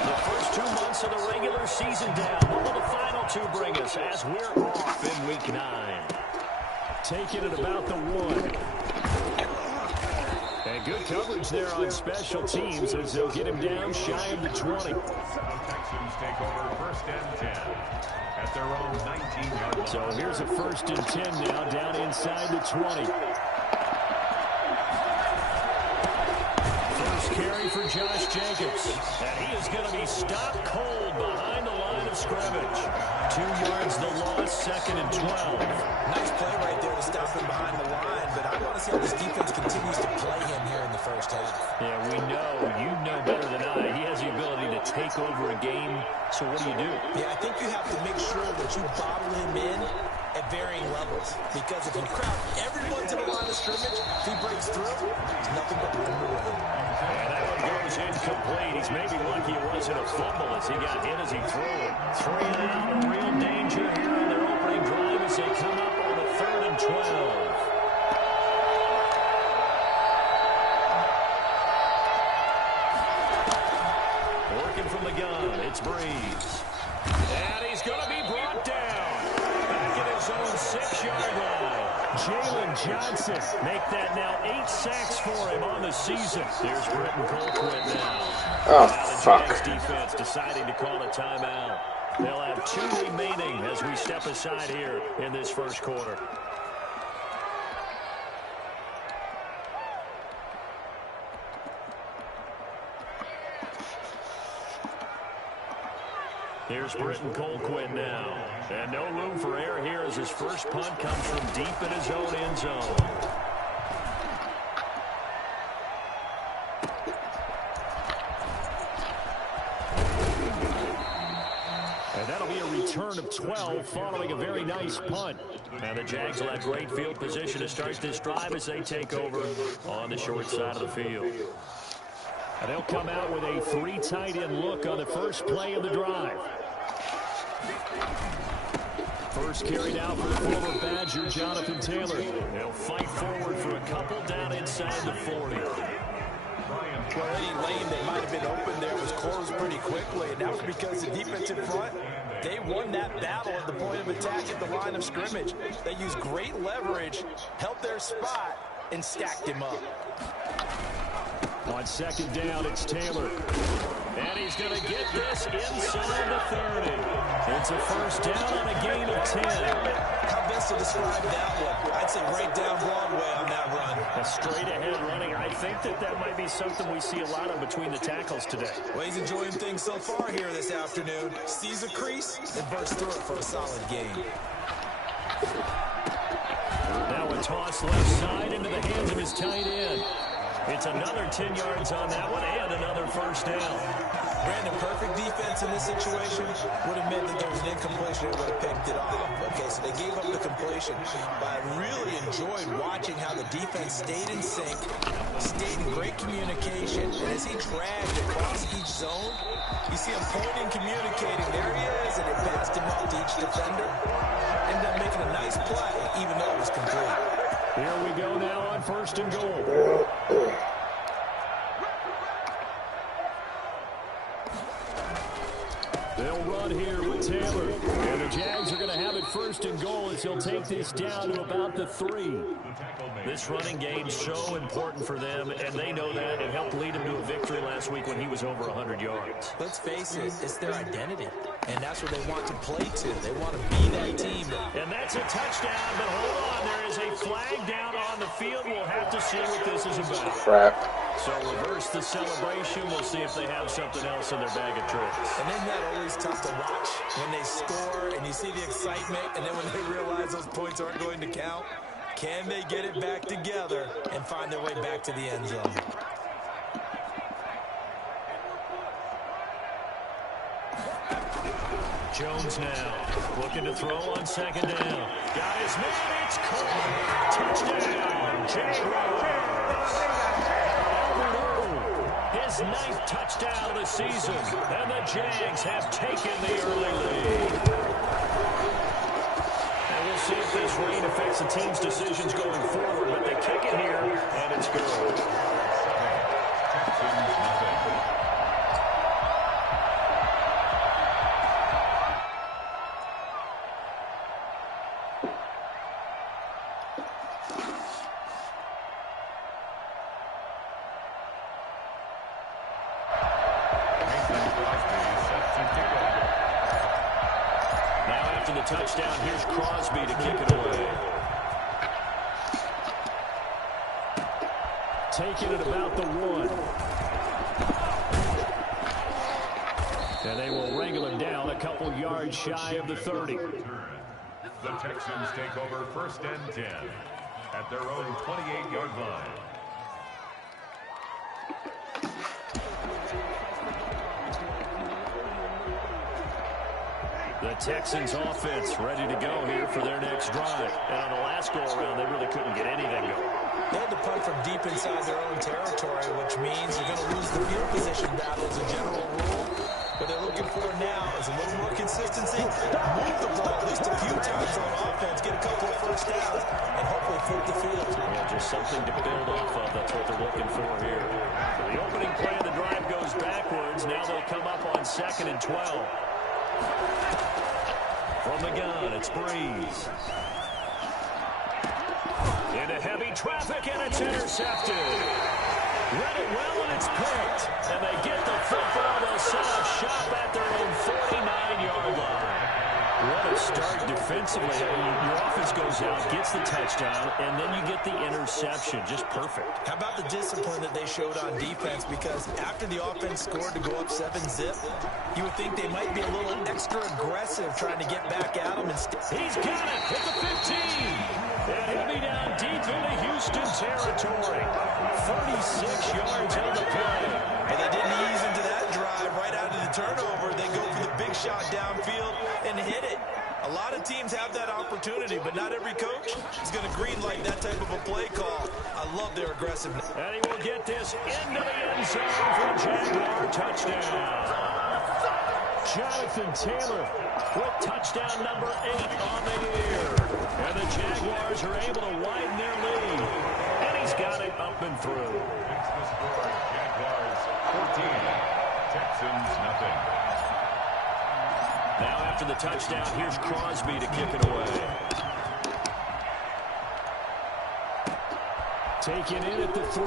The first 2 months of the regular season down. What will the final 2 bring us as we're off in Week 9? Taking it about the 1. And good coverage there on special teams as they'll get him down shy of the 20. The Texans take over 1st and 10 at their own 19-yard line. So here's a 1st and 10 now down inside the 20. First carry for Josh Jacobs. And he is going to be stopped cold behind the line of scrimmage. 2 yards the loss, 2nd and 12. Nice play right there to stop him behind the line, but I want to see how this defense continues to play him here in the first half. Yeah, we know, you know better than I, he has the ability to take over a game, so what do? Yeah, I think you have to make sure that you bottle him in at varying levels, because if you crowd everyone to the line of scrimmage, if he breaks through, there's nothing but room to run. And that one goes incomplete. He's maybe lucky it wasn't a fumble as he got hit as he threw it. 3 and out, real danger here on their opening drive as they come up on a 3rd and 12. From the gun, it's Breeze. And he's going to be brought down. Back at his own 6-yard line. Jalen Johnson make that now 8 sacks for him on the season. There's Britton Colquitt now. Oh, now the fuck. Jags defense deciding to call a timeout. They'll have 2 remaining as we step aside here in this first quarter. Here's Britton Colquitt now. And no room for error here as his first punt comes from deep in his own end zone. And that'll be a return of 12 following a very nice punt. And the Jags will have great field position to start this drive as they take over on the short side of the field. And they'll come out with a 3 tight end look on the first play of the drive. First carried out for the former Badger, Jonathan Taylor. They'll fight forward for a couple down inside the 40. Well, any lane that might have been open there was closed pretty quickly, and that was because the defensive front, they won that battle at the point of attack at the line of scrimmage. They used great leverage, held their spot, and stacked him up. On 2nd down, it's Taylor. And he's going to get this inside the 30. It's a first down on a gain of 10. How best to describe that one? I'd say right down Broadway on that run. A straight-ahead running. I think that might be something we see a lot of between the tackles today. Well, he's enjoying things so far here this afternoon. Sees a crease and bursts through it for a solid gain. Now a toss left side into the hands of his tight end. It's another 10 yards on that one and another first down. Brandon, perfect defense in this situation would have meant that there was an incompletion. They would have picked it off. Okay, so they gave up the completion. But I really enjoyed watching how the defense stayed in sync, stayed in great communication. And as he dragged across each zone, you see him pointing, communicating. There he is, and it passed him up to each defender. Ended up making a nice play, even though it was complete. Here we go now on 1st and goal. They'll run here with Taylor. And the Jags are going to have it 1st and goal as he'll take this down to about the 3. This running game's so important for them, and they know that. It helped lead them to a victory last week when he was over 100 yards. Let's face it, it's their identity, and that's what they want to play to. They want to be that team. And that's a touchdown, but hold on. There is a flag down on the field. We'll have to see what this is about. Crap. So reverse the celebration. We'll see if they have something else in their bag of tricks. And isn't that always tough to watch when they score and you see the excitement, and then when they realize those points aren't going to count? Can they get it back together and find their way back to the end zone? Jones now looking to throw on 2nd down. Got his man. It's caught. Touchdown, Jaguars. His 9th touchdown of the season, and the Jags have taken the early lead. And we'll see if this rain affects the team's decisions going forward, but they kick it here, and it's good. kickoff. Now after the touchdown, here's Crosby to kick it away. Taking it about the 1. And they will wrangle him down a couple yards shy of the 30. The Texans take over 1st and 10 at their own 28-yard line. The Texans offense ready to go here for their next drive. And on the last go-around, they really couldn't get anything going. They had to punt from deep inside their own territory, which means you're going to lose the field position battle as a general rule. What they're looking for now is a little more consistency. Move the ball at least a few times on offense, get a couple of first downs, and hopefully flip the field. Yeah, just something to build off of. That's what they're looking for here. So the opening play of the drive goes backwards. Now they'll come up on 2nd and 12. From the gun, it's Breeze. Into heavy traffic, and it's intercepted. Read it well, and it's picked. And they get the football. They'll set up shop at their own 49-yard line. What a start defensively. Your offense goes out, gets the touchdown, and then you get the interception. Just perfect. How about the discipline that they showed on defense? Because after the offense scored to go up 7-zip, you would think they might be a little extra aggressive trying to get back at them. He's got it at the 15. And he'll be down deep into Houston territory. 36 yards on the play. And they didn't ease into that drive right out of the turnover. They go for the big shot downfield and hit it. A lot of teams have that opportunity, but not every coach is going to greenlight that type of a play call. I love their aggressiveness. And he will get this into the end zone for a Jaguar touchdown. Jonathan Taylor with touchdown number 8 on the year. And the Jaguars are able to widen their lead. And he's got it up and through. Makes the score Jaguars 14, Texans nothing. Now after the touchdown, here's Crosby to kick it away. Taken in at the 3.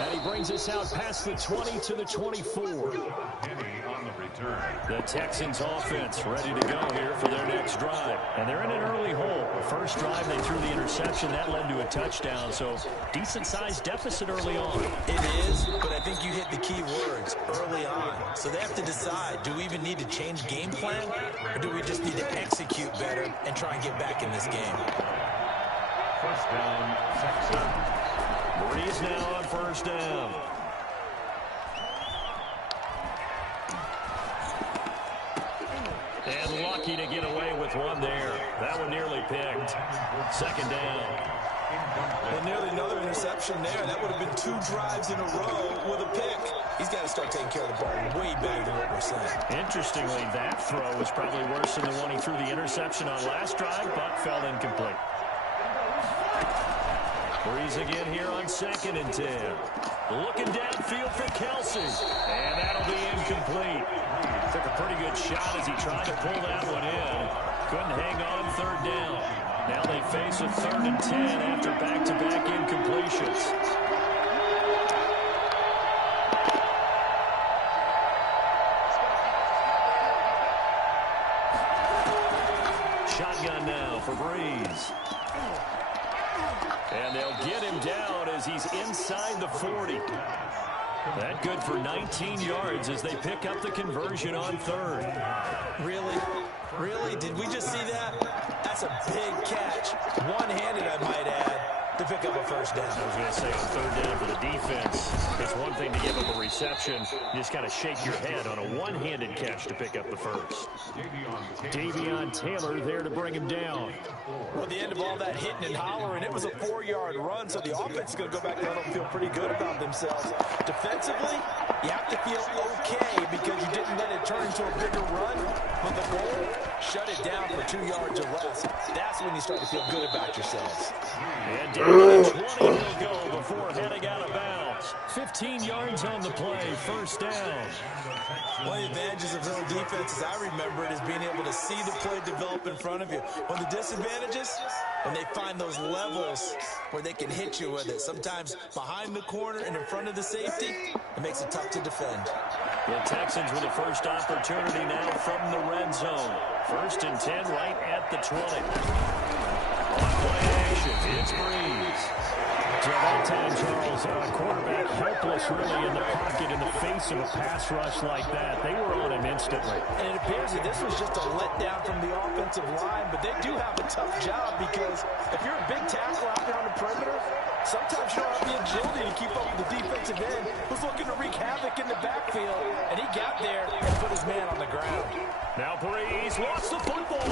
And he brings us out past the 20 to the 24. Kenny on the return. The Texans offense ready to go here for their next drive. And they're in an early hole. The first drive, they threw the interception. That led to a touchdown. So decent-sized deficit early on. It is, but I think you hit the key words, early on. So they have to decide, do we even need to change game plan? Or do we just need to execute better and try and get back in this game? First down, Texans. Breeze now on first down. And lucky to get away with one there. That one nearly picked. Second down. And nearly another interception there. That would have been 2 drives in a row with a pick. He's got to start taking care of the ball way better than what we're saying. Interestingly, that throw was probably worse than the one he threw the interception on last drive, but fell incomplete. Breeze again here on 2nd and 10. Looking downfield for Kelsey. And that'll be incomplete. Took a pretty good shot as he tried to pull that one in. Couldn't hang on 3rd down. Now they face a 3rd and 10 after back-to-back incompletions. Shotgun now for Breeze. And they'll get him down as he's inside the 40. That good for 19 yards as they pick up the conversion on 3rd. Really? Really? Did we just see that? That's a big catch. One-handed, I might add, to pick up a first down. I was going to say on 3rd down for the defense, it's one thing to give up a reception. You just kind of shake your head on a one-handed catch to pick up the first. Davion Taylor there to bring him down. Well, at the end of all that hitting and hollering, it was a 4-yard run, so the offense is going to go back there and feel pretty good about themselves. Defensively, you have to feel okay because you didn't let it turn into a bigger run. But the goal, shut it down for 2 yards or less. That's when you start to feel good about yourselves. And down to 20 will go before heading out of bounds. 15 yards on the play, first down. One of the advantages of zone defense, as I remember it, is being able to see the play develop in front of you. One of the disadvantages, And they find those levels where they can hit you with it. Sometimes behind the corner and in front of the safety, it makes it tough to defend. The Texans with the first opportunity now from the red zone. 1st and 10 right at the 20. On play action, it's Breeze. So that time, Charles, quarterback helpless really in the pocket in the face of a pass rush like that. They were on him instantly. And it appears that this was just a letdown from the offensive line, but they do have a tough job because if you're a big tackle out there on the perimeter, sometimes you don't have the agility to keep up with the defensive end who's looking to wreak havoc in the backfield, and he got there and put his man on the ground. Now Breeze lost the football.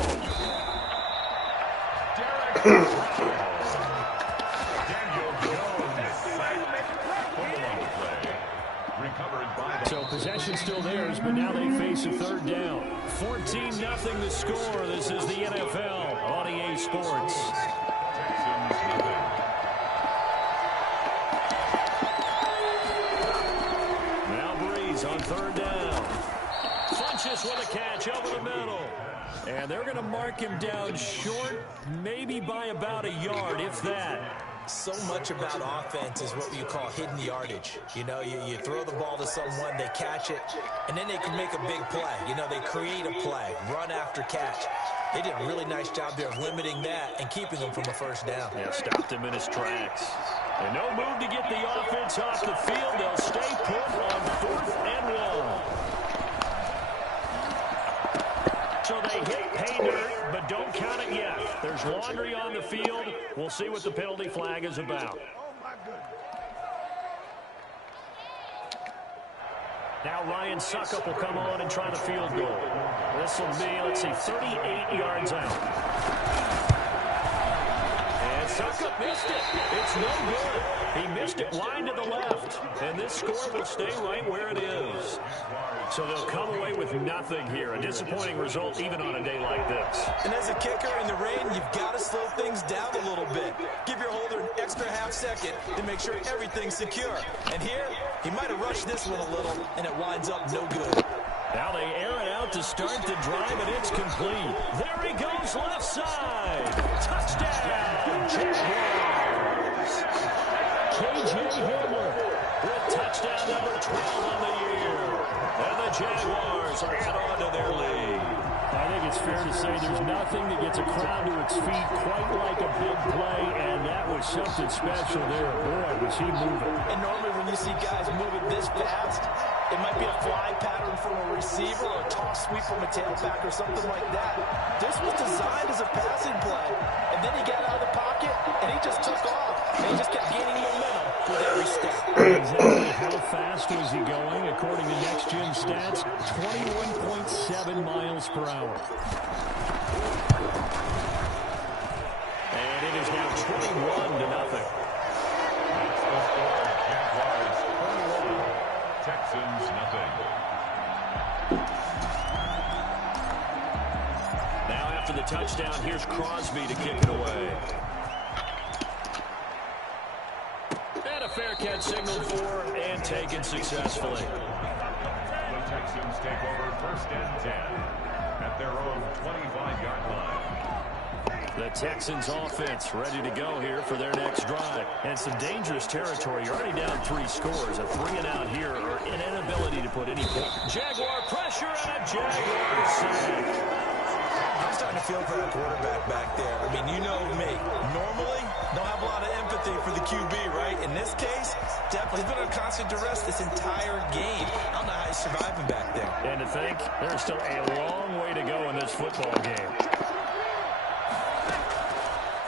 So possession still theirs, but now they face a 3rd down. 14-0 the score. This is the NFL on EA Sports. Now Breeze on 3rd down. Funches with a catch over the middle. And they're going to mark him down short, maybe by about a yard, if that. So much about offense is what you call hidden yardage. You know, you throw the ball to someone, they catch it, and then they can make a big play. You know, they create a play, run after catch. They did a really nice job there of limiting that and keeping him from a 1st down. Yeah, stopped him in his tracks. And no move to get the offense off the field. They'll stay put on 4th and 1. So they hit pay dirt, but don't count it yet. There's laundry on the field. We'll see what the penalty flag is about. Now Ryan Suckup will come on and try the field goal. This will be, let's see, 38 yards out. And Suckup missed it. It's no good. He missed it wide to the left. And this score will stay right where it is. So they'll come away with nothing here. A disappointing result even on a day like this. And as a kicker in the rain, you've got to slow things down a little bit. Give your holder an extra half second to make sure everything's secure. And here, he might have rushed this one a little, and it winds up no good. Now they air it out to start the drive, and it's complete. There he goes, left side. Touchdown, Jaguars. K.J. Hamler with touchdown number 12 on the year. And the Jaguars add on to their lead. I think it's fair to say there's nothing that gets a crowd to its feet quite like a big play, and that was something special there. Boy, was he moving. And normally when you see guys moving this fast, it might be a fly pattern from a receiver or a toss sweep from a tailback or something like that. This was designed as a passing play, and then he got out of the pocket, and he just took off. And he just kept gaining momentum with every step. Exactly how fast was he going? According to Next Gen Stats, 21.7 miles per hour. And it is now 21-0. Jaguars 21, Texans nothing. Now after the touchdown, here's Crosby to kick it away. And a fair catch signaled for and taken successfully. The Texans take over 1st and 10 at their own 25-yard line. The Texans offense ready to go here for their next drive. And some dangerous territory. You're already down 3 scores. A 3-and-out here or an inability to put any point. Jaguar pressure and a Jaguar sack. I'm starting to feel for that quarterback back there. I mean, you know me. Normally, don't have a lot of empathy for the QB, right? In this case, definitely been under constant duress this entire game. I don't know how he's surviving back there. And to think, there's still a long way to go in this football game.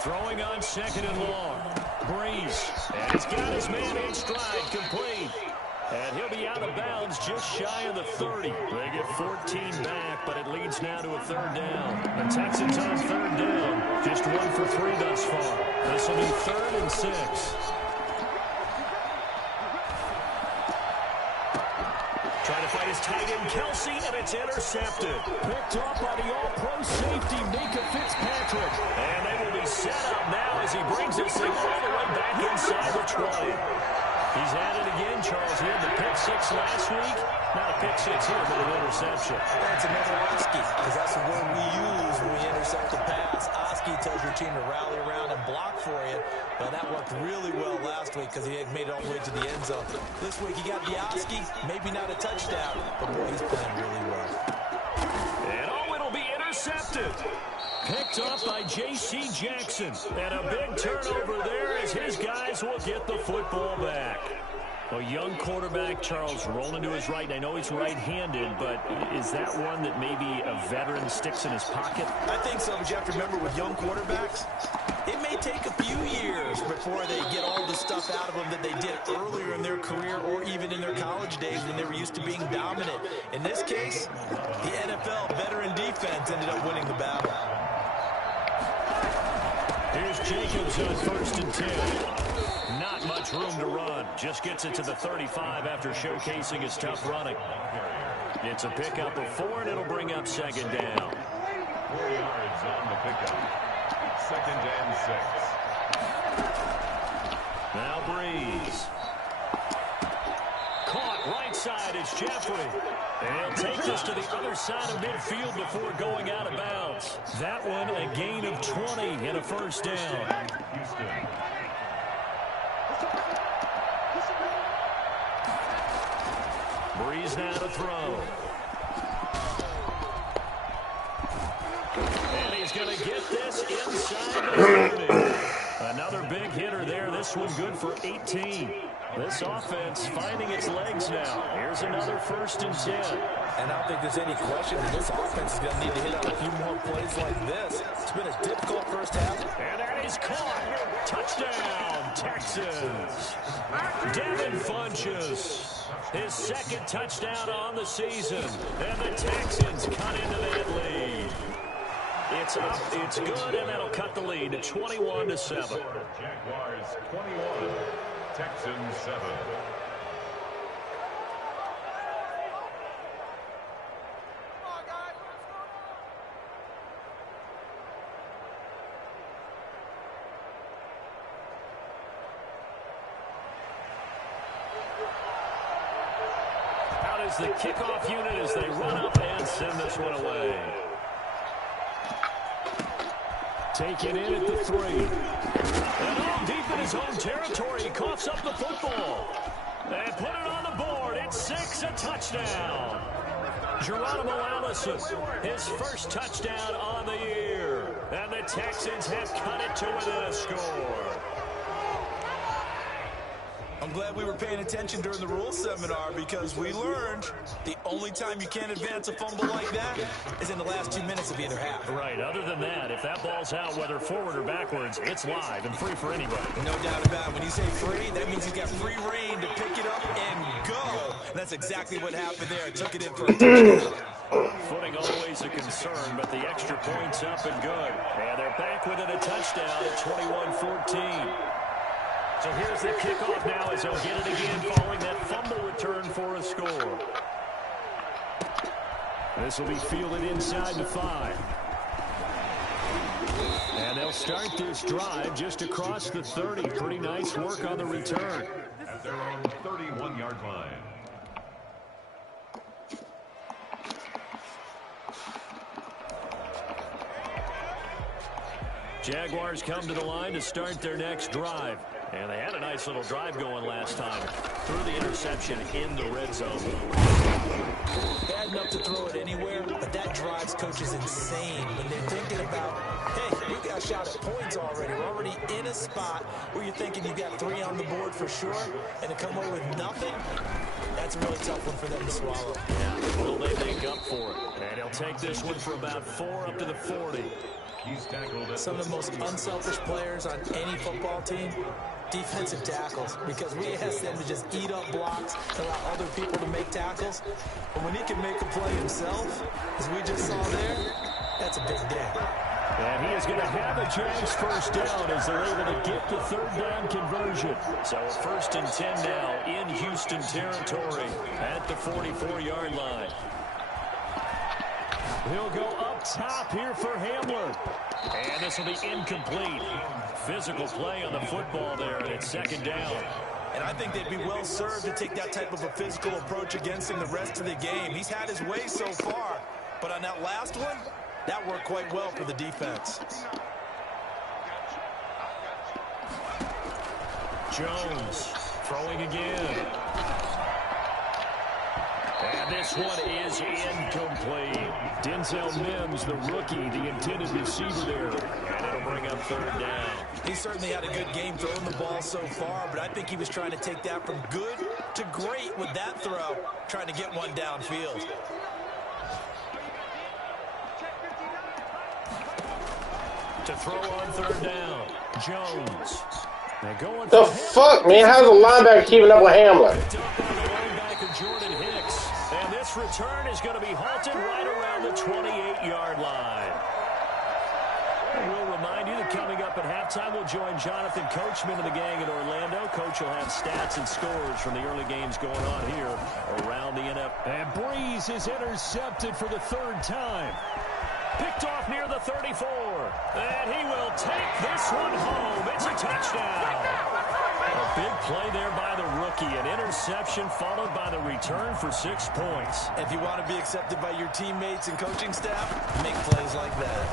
Throwing on 2nd and long. Breeze. And he's got his man in stride, complete. And he'll be out of bounds just shy of the 30. They get 14 back, but it leads now to a 3rd down. The Texans on 3rd down. Just 1 for 3 thus far. This will be 3rd and 6. Trying to fight his tight end, Kelsey, and it's intercepted. Picked up by the all-pro safety, Mika Fitzpatrick. And they will be set up now as he brings this thing all the way back inside the 20. He's at it again, Charles. He had the pick 6 last week. Not a pick six here, but an interception. That's another Oski, because that's the word we use when we intercept a pass. Oski tells your team to rally around and block for you. Well, that worked really well last week because he had made it all the way to the end zone. This week he got the Oski, maybe not a touchdown, but boy, he's playing really well. And oh, it'll be intercepted. Picked up by J.C. Jackson. And a big turnover there as his guys will get the football back. A young quarterback, Charles, rolling to his right. I know he's right-handed, but is that one that maybe a veteran sticks in his pocket? I think so, but you have to remember with young quarterbacks, it may take a few years before they get all the stuff out of them that they did earlier in their career or even in their college days when they were used to being dominant. In this case, the NFL veteran defense ended up winning the battle. Here's Jacobs on 1st and 10. Not much room to run. Just gets it to the 35 after showcasing his tough running. It's a pickup of 4, and it'll bring up 2nd down. 4 yards on the pickup. 2nd and 6. Now Breeze. Caught right side. It's Jeffrey. And he'll take this to the other side of midfield before going out of bounds. That one a gain of 20 and a 1st down. Houston. Breeze now to throw. And he's going to get this inside the 30. Another big hitter there. This one good for 18. This offense finding its legs now. Here's another 1st and 10. And I don't think there's any question that this offense is going to need to hit out a few more plays like this. It's been a difficult first half. And that is caught. Touchdown, Texans. Devin Funchess. His 2nd touchdown on the season. And the Texans cut into that lead. It's up, it's good, and that'll cut the lead to 21-7. Jaguars 21, Texans 7. Out is the kickoff unit as they run up and send this one away. Taken in at the 3. And all deep in his own territory, he coughs up the football. And put it on the board. It's 6, a touchdown. Geronimo Allison, his 1st touchdown on the year. And the Texans have cut it to within a score. I'm glad we were paying attention during the rules seminar because we learned the only time you can't advance a fumble like that is in the last 2 minutes of either half. Right. Other than that, if that ball's out, whether forward or backwards, it's live and free for anybody. No doubt about it. When you say free, that means he's got free reign to pick it up and go. And that's exactly what happened there. Took it in for a touchdown. Footing always a concern, but the extra point's up and good. And they're back within a touchdown at 21-14. So here's the kickoff now as they'll get it again following that fumble return for a score. This will be fielded inside the 5. And they'll start this drive just across the 30. Pretty nice work on the return. At their own 31-yard line. Jaguars come to the line to start their next drive. And they had a nice little drive going last time. Threw the interception in the red zone. Bad enough to throw it anywhere, but that drives coaches insane when they're thinking about, hey, we got shot at points already. We're already in a spot where you're thinking you got 3 on the board for sure, and to come away with nothing, that's a really tough one for them to swallow. Yeah, will they make up for it? And he'll take this one for about 4 up to the 40. He's tackled. Some of the most unselfish players on any football team, defensive tackles, because we ask them to just eat up blocks, allow other people to make tackles. But when he can make a play himself, as we just saw there, that's a big day. And he is going to have a Jags 1st down as they're able to get the 3rd down conversion. So 1st and 10 now in Houston territory at the 44-yard line. He'll go up top here for Hamler. And this will be incomplete. Physical play on the football there, and it's 2nd down. And I think they'd be well served to take that type of a physical approach against him the rest of the game. He's had his way so far, but on that last one, that worked quite well for the defense. Jones throwing again. And this one is incomplete. Denzel Mims, the rookie, the intended receiver there. And it'll bring up third down. He certainly had a good game throwing the ball so far, but I think he was trying to take that from good to great with that throw, trying to get one downfield. To throw on third down, Jones. The fuck, man? How's the linebacker keeping up with Hamlin? And this return is going to be halted right around the 28-yard line. And we'll remind you that coming up at halftime, we'll join Jonathan Coachman of the gang in Orlando. Coach will have stats and scores from the early games going on here around the NFL. And Breeze is intercepted for the third time. Picked off near the 34. And he will take this one home. It's a touchdown. A big play there by the rookie. An interception followed by the return for 6 points. If you want to be accepted by your teammates and coaching staff, make plays like that.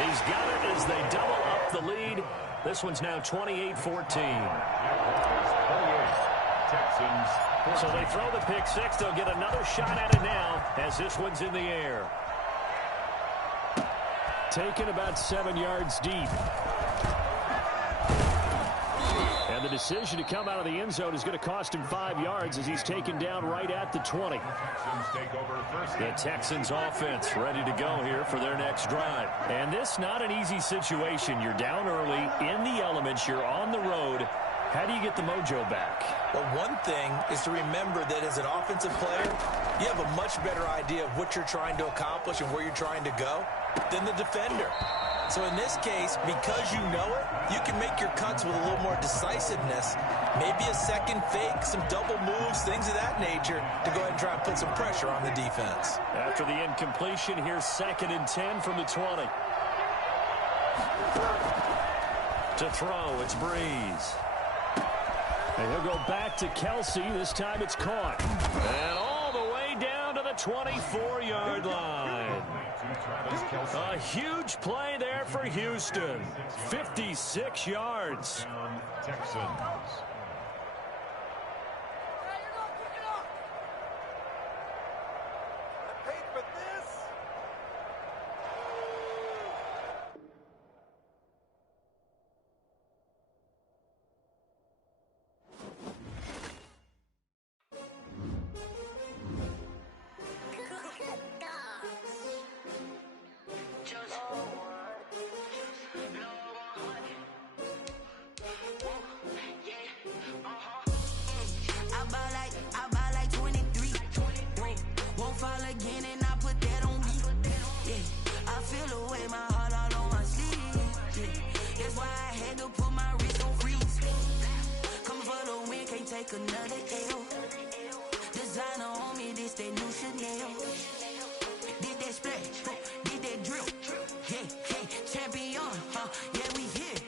He's got it as they double up the lead. This one's now 28-14. So they throw the pick six. They'll get another shot at it now as this one's in the air. Taken about 7 yards deep. And the decision to come out of the end zone is going to cost him 5 yards as he's taken down right at the 20. The Texans offense ready to go here for their next drive. And this not an easy situation. You're down early, in the elements, you're on the road. How do you get the mojo back? Well, one thing is to remember that as an offensive player, you have a much better idea of what you're trying to accomplish and where you're trying to go than the defender. So in this case, because you know it, you can make your cuts with a little more decisiveness. Maybe a second fake, some double moves, things of that nature to go ahead and try and put some pressure on the defense. After the incompletion, here's 2nd and 10 from the 20. To throw, it's Breeze. And he'll go back to Kelsey. This time it's caught. And all the way down to the 24-yard line. A huge play there for Houston. 56 yards. Texans. Another L. Designer on me, this that new Chanel. Did that splash, did that drill. Yeah, champion, yeah, we here.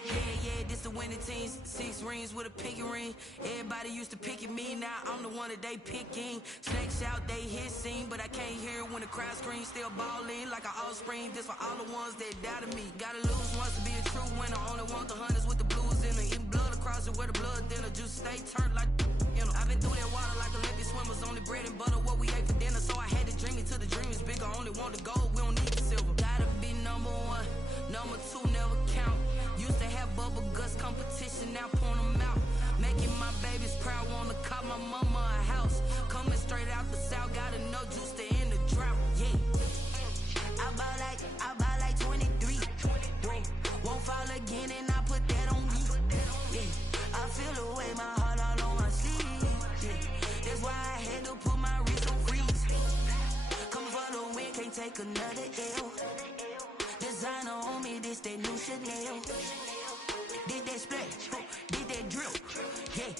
Yeah, this the winning teams. 6 rings with a pinky ring. Everybody used to pick at me, now I'm the one that they picking. Snakes out, they hit scene, but I can't hear when the crowd screams. Still balling like an offspring. This for all the ones that doubted me. Gotta lose once to be a true winner. Only want the hunters with the blues in it. Eating blood across it where the blood dinner. Just stay turned like. I've been through that water like Olympic swimmers. Only bread and butter, what we ate for dinner. So I had to dream it till the dream is bigger. Only want the gold, we don't need the silver. Gotta be number 1, number 2 never count. Used to have bubble guts competition, now point them out. Making my babies proud, wanna call my mama a house. Coming straight out the south, gotta know juice to end the drought. Yeah, I buy like 23. Won't fall again and I put that on me. Yeah, I feel the way my heart all on my sleeve. That's why I had to put my wrist on freeze. Come for the win, can't take another L. Designer on me, this that new Chanel. Did that splash, did that drill. Yeah,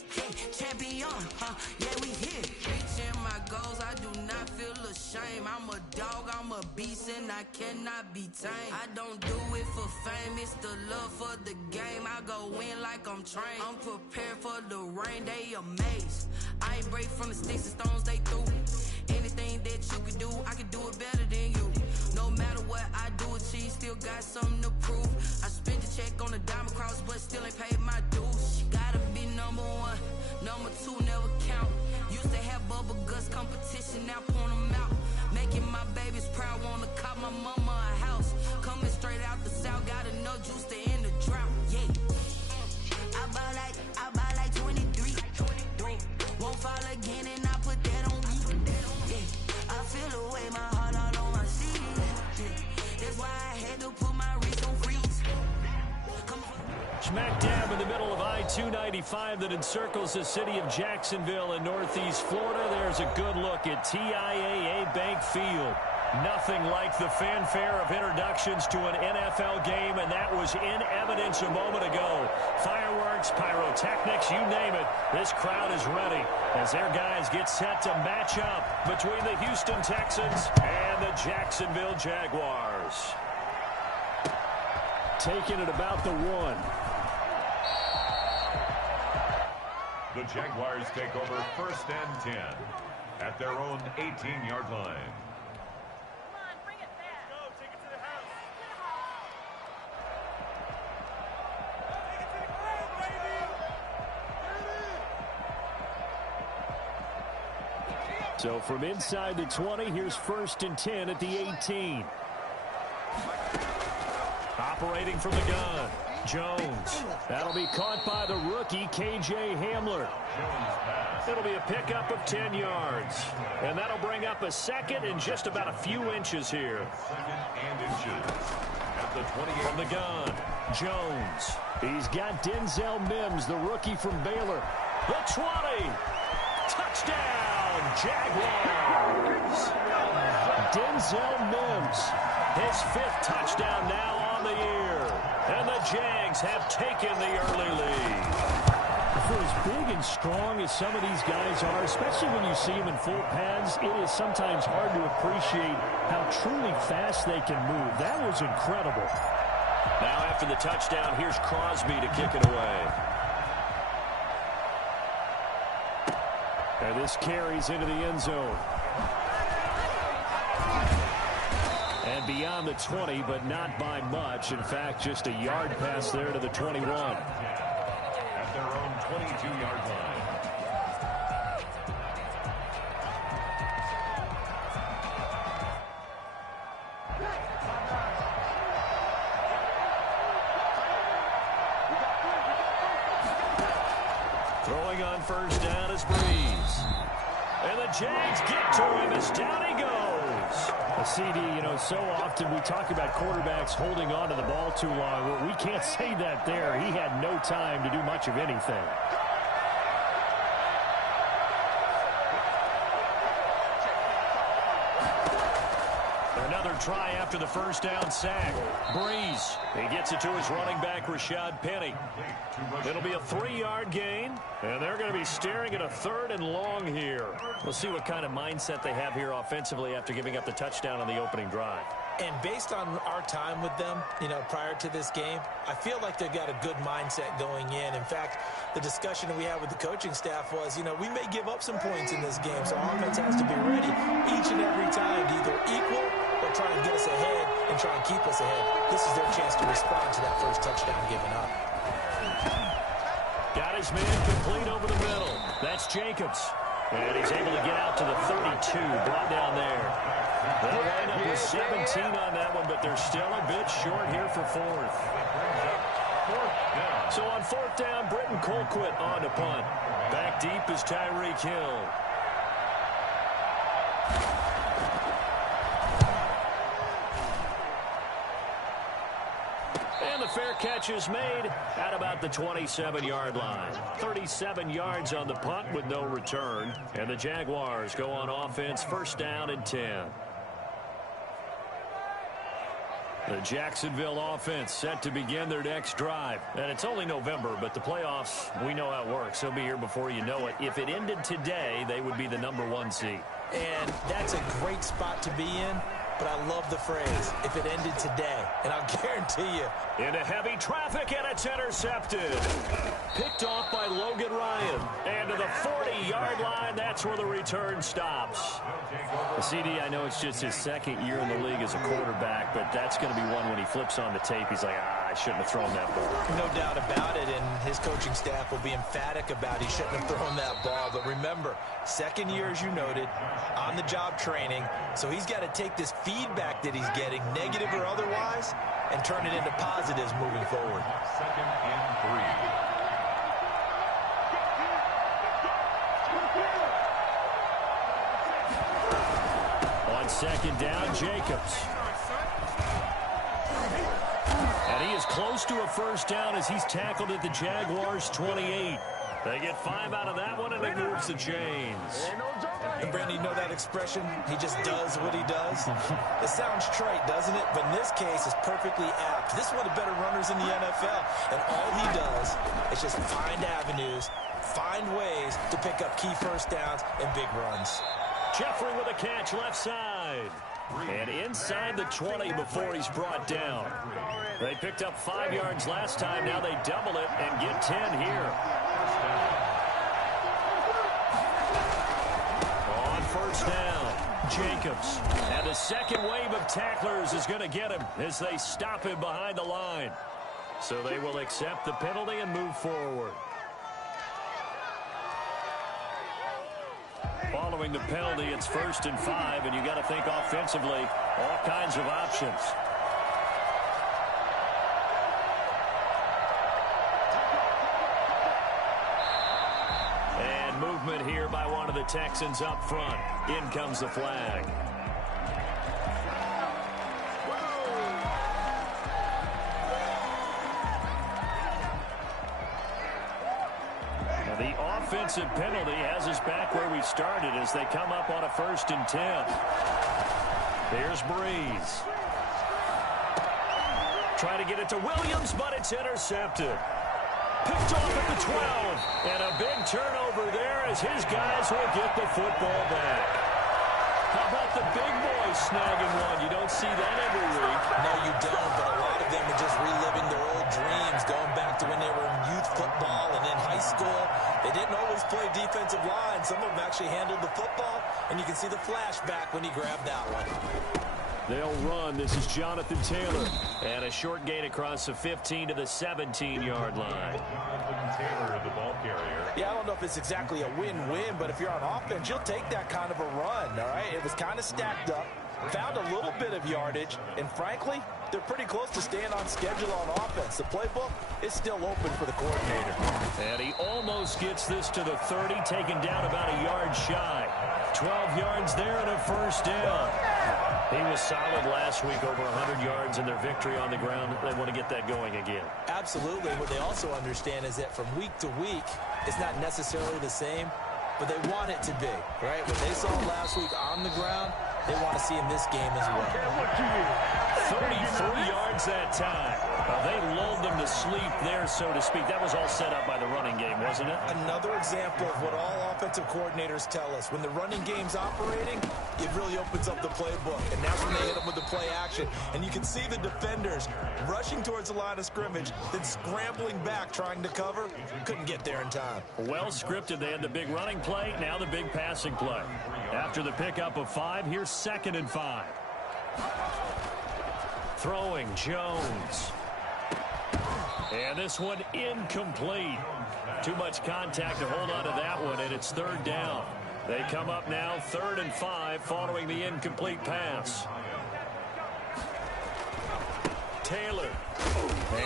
champion, yeah, we here. Reaching my goals, I do not feel ashamed. I'm a dog, I'm a beast, and I cannot be tamed. I don't do it for fame, it's the love for the game. I go in like I'm trained. I'm prepared for the rain, they amazed. I ain't break from the sticks and stones they threw. Anything that you can do, I can do it better than you. No matter what I do, achieve, still got something to prove. I spent the check on the diamond cross, but still ain't paid my dues. Gotta be number one, number two never count. Used to have bubble guts competition, now point them out. Making my babies proud, wanna cop my mama a house. Coming straight out the south, got enough juice to end the drought. Yeah, I buy like 23. Won't fall again, and I put that on me. Yeah, I feel the way, my heart all on my sleeve. Yeah, that's why I had to put my wrist on freeze. Smack dab in the middle of I-295 that encircles the city of Jacksonville in northeast Florida. There's a good look at TIAA Bank Field. Nothing like the fanfare of introductions to an NFL game, and that was in evidence a moment ago. Fireworks, pyrotechnics, you name it. This crowd is ready as their guys get set to match up between the Houston Texans and the Jacksonville Jaguars. Taking it about the 1. The Jaguars take over 1st and 10 at their own 18-yard line. So from inside the 20, here's 1st and 10 at the 18. Operating from the gun, Jones. That'll be caught by the rookie, K.J. Hamler. It'll be a pickup of 10 yards. And that'll bring up a second and just about a few inches here. At the 28. From the gun, Jones. He's got Denzel Mims, the rookie from Baylor. The 20. Touchdown, Jaguars. Denzel Mims, his 5th touchdown now on the year. And the Jags have taken the early lead. For as big and strong as some of these guys are, especially when you see them in full pads, it is sometimes hard to appreciate how truly fast they can move. That was incredible. Now after the touchdown, here's Crosby to kick it away. And this carries into the end zone. And beyond the 20, but not by much. In fact, just a yard pass there to the 21. At their own 22-yard line. Throwing on 1st down is Breeze. And the Jags get to him as down he goes. A CD, so often we talk about quarterbacks holding on to the ball too long. Well, we can't say that there. He had no time to do much of anything. Another try after the 1st down sack. Breeze. He gets it to his running back, Rashad Penny. It'll be a 3-yard gain, and they're going to be staring at a 3rd and long here. We'll see what kind of mindset they have here offensively after giving up the touchdown on the opening drive. And based on our time with them, prior to this game, I feel like they've got a good mindset going in. In fact, the discussion that we had with the coaching staff was, we may give up some points in this game, so offense has to be ready each and every time to either equal or try and get us ahead and try and keep us ahead. This is their chance to respond to that first touchdown given up. Got his man complete over the middle. That's Jacobs. And he's able to get out to the 32, brought down there. They'll wind up with 17 on that one, but they're still a bit short here for 4th. So on 4th down, Britton Colquitt on to punt. Back deep is Tyreek Hill. And the fair catch is made at about the 27-yard line. 37 yards on the punt with no return. And the Jaguars go on offense, 1st down and 10. The Jacksonville offense set to begin their next drive. And it's only November, but the playoffs, we know how it works. They'll be here before you know it. If it ended today, they would be the #1 seed. And that's a great spot to be in. but I love the phrase, if it ended today. And I'll guarantee you. Into heavy traffic, and it's intercepted. Picked off by Logan Ryan. And to the 40-yard line, that's where the return stops. CD, I know it's just his second year in the league as a quarterback, but that's going to be one when he flips on the tape. He's like, I shouldn't have thrown that ball. No doubt about it, and his coaching staff will be emphatic about he shouldn't have thrown that ball. But remember, second year, as you noted, on-the-job training, so he's got to take this feedback that he's getting, negative or otherwise, and turn it into positives moving forward. Second and 3. On second down, Jacobs. And he is close to a first down as he's tackled at the Jaguars' 28. They get 5 out of that one, and it moves the chains. And Brandon, you know that expression? He just does what he does. It sounds trite, doesn't it? But in this case, it's perfectly apt. This is one of the better runners in the NFL. And all he does is just find avenues, find ways to pick up key first downs and big runs. Jeffrey with a catch left side. And inside the 20 before he's brought down. They picked up 5 yards last time. Now they double it and get 10 here. On first down, Jacobs. And the second wave of tacklers is going to get him as they stop him behind the line. So they will accept the penalty and move forward. Following the penalty, it's 1st and 5, and you got to think offensively, all kinds of options. And movement here by one of the Texans up front. In comes the flag. The offensive penalty has us back where we started as they come up on a 1st and 10. Here's Breeze. Try to get it to Williams, but it's intercepted. Picked off at the 12. And a big turnover there as his guys will get the football back. How about the big boys snagging one? You don't see that every week. No, you don't, but a lot of them are just reliving their old dreams, going back to when they were in youth football and in high school. They didn't always play defensive line. Some of them actually handled the football, and you can see the flashback when he grabbed that one. They'll run. This is Jonathan Taylor. And a short gain across the 15 to the 17-yard line. Jonathan Taylor, the ball carrier. Yeah, I don't know if it's exactly a win-win, but if you're on offense, you'll take that kind of a run, all right? It was kind of stacked up, found a little bit of yardage, and frankly, they're pretty close to staying on schedule on offense. The playbook is still open for the coordinator. And he almost gets this to the 30, taken down about a yard shy. 12 yards there and a first down. He was solid last week, over 100 yards in their victory on the ground. They want to get that going again. Absolutely. What they also understand is that from week to week, it's not necessarily the same, but they want it to be, right? What they saw last week on the ground, they want to see in this game as well. 33 yards that time. They lulled them to sleep there, so to speak. That was all set up by the running game, wasn't it? Another example of what all offensive coordinators tell us. When the running game's operating, it really opens up the playbook. And that's when they hit them with the play action. And you can see the defenders rushing towards the line of scrimmage, then scrambling back, trying to cover. Couldn't get there in time. Well scripted. They had the big running play, now the big passing play. After the pickup of 5, here's 2nd and 5. Throwing Jones. And this one incomplete. Too much contact to hold on to that one, and it's 3rd down. They come up now 3rd and 5 following the incomplete pass. Taylor.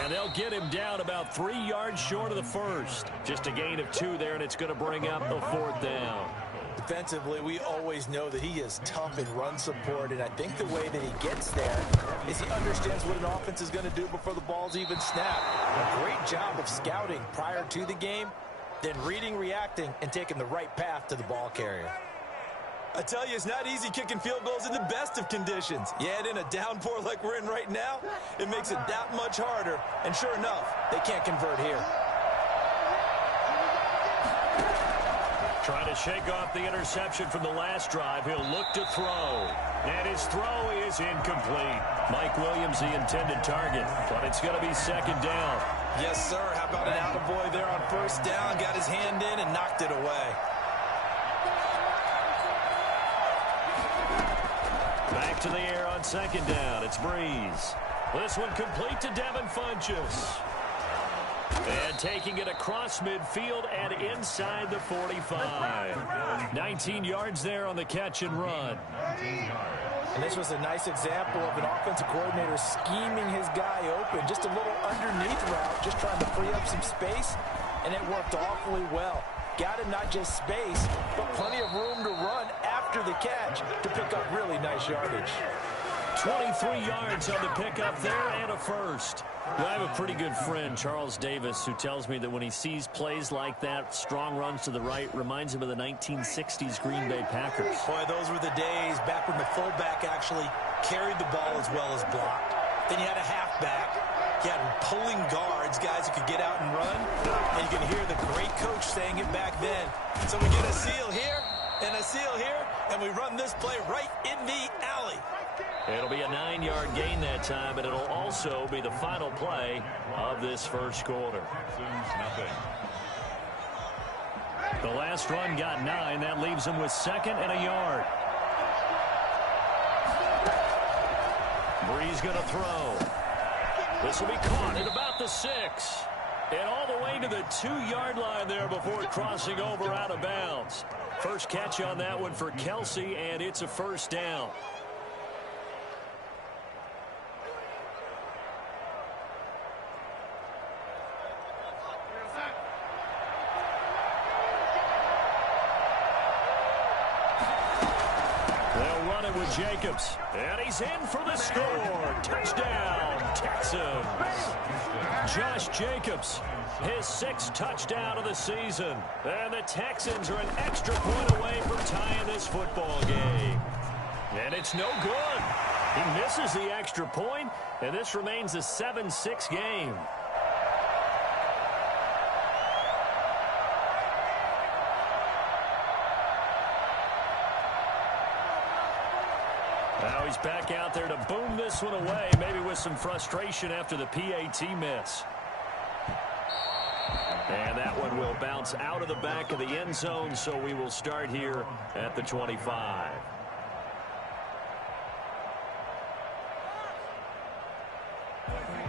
And they'll get him down about 3 yards short of the first. Just a gain of 2 there, and it's going to bring up the 4th down. Defensively, we always know that he is tough in run support, and I think the way that he gets there is he understands what an offense is going to do before the ball's even snapped. A great job of scouting prior to the game, then reading, reacting, and taking the right path to the ball carrier. I tell you, it's not easy kicking field goals in the best of conditions. Yet in a downpour like we're in right now, it makes it that much harder, and sure enough, they can't convert here. Trying to shake off the interception from the last drive. He'll look to throw. And his throw is incomplete. Mike Williams, the intended target, but it's going to be second down. Yes, sir. How about an attaboy there on first down? Got his hand in and knocked it away. Back to the air on second down. It's Breeze. This one complete to Devin Funchess. And taking it across midfield and inside the 45. 19 yards there on the catch and run. And this was a nice example of an offensive coordinator scheming his guy open. Just a little underneath route, just trying to free up some space, and it worked awfully well. Got him not just space, but plenty of room to run after the catch to pick up really nice yardage. 23 yards on the pickup there and a first. I have a pretty good friend, Charles Davis, who tells me that when he sees plays like that, strong runs to the right, reminds him of the 1960s Green Bay Packers. Boy, those were the days back when the fullback actually carried the ball as well as blocked. Then you had a halfback. You had pulling guards, guys who could get out and run. And you can hear the great coach saying it back then. So we get a seal here and a seal here, and we run this play right in the alley. It'll be a 9-yard gain that time, and it'll also be the final play of this first quarter. The last run got 9. That leaves him with second and a yard. Breeze going to throw. This will be caught at about the 6. And all the way to the 2-yard line there before crossing over out of bounds. First catch on that one for Kelsey, and it's a first down. Jacobs, and he's in for the score. Touchdown, Texans. Josh Jacobs, his 6th touchdown of the season. And the Texans are an extra point away from tying this football game. And it's no good. He misses the extra point, and this remains a 7-6 game. Now he's back out there to boom this one away, maybe with some frustration after the PAT miss. And that one will bounce out of the back of the end zone, so we will start here at the 25.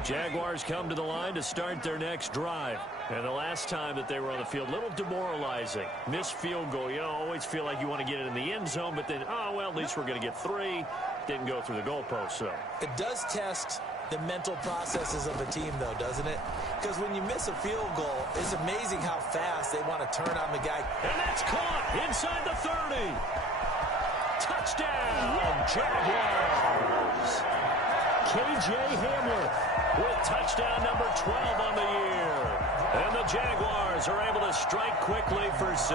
Jaguars come to the line to start their next drive. And the last time that they were on the field, a little demoralizing. Missed field goal. You know, always feel like you want to get it in the end zone, but then, oh, well, at least we're going to get 3. Didn't go through the goalpost, so. It does test the mental processes of a team, though, doesn't it? Because when you miss a field goal, it's amazing how fast they want to turn on the guy. And that's caught inside the 30. Touchdown, Jaguars. K.J. Hamler with touchdown number 12 on the year. And the Jaguars are able to strike quickly for 6.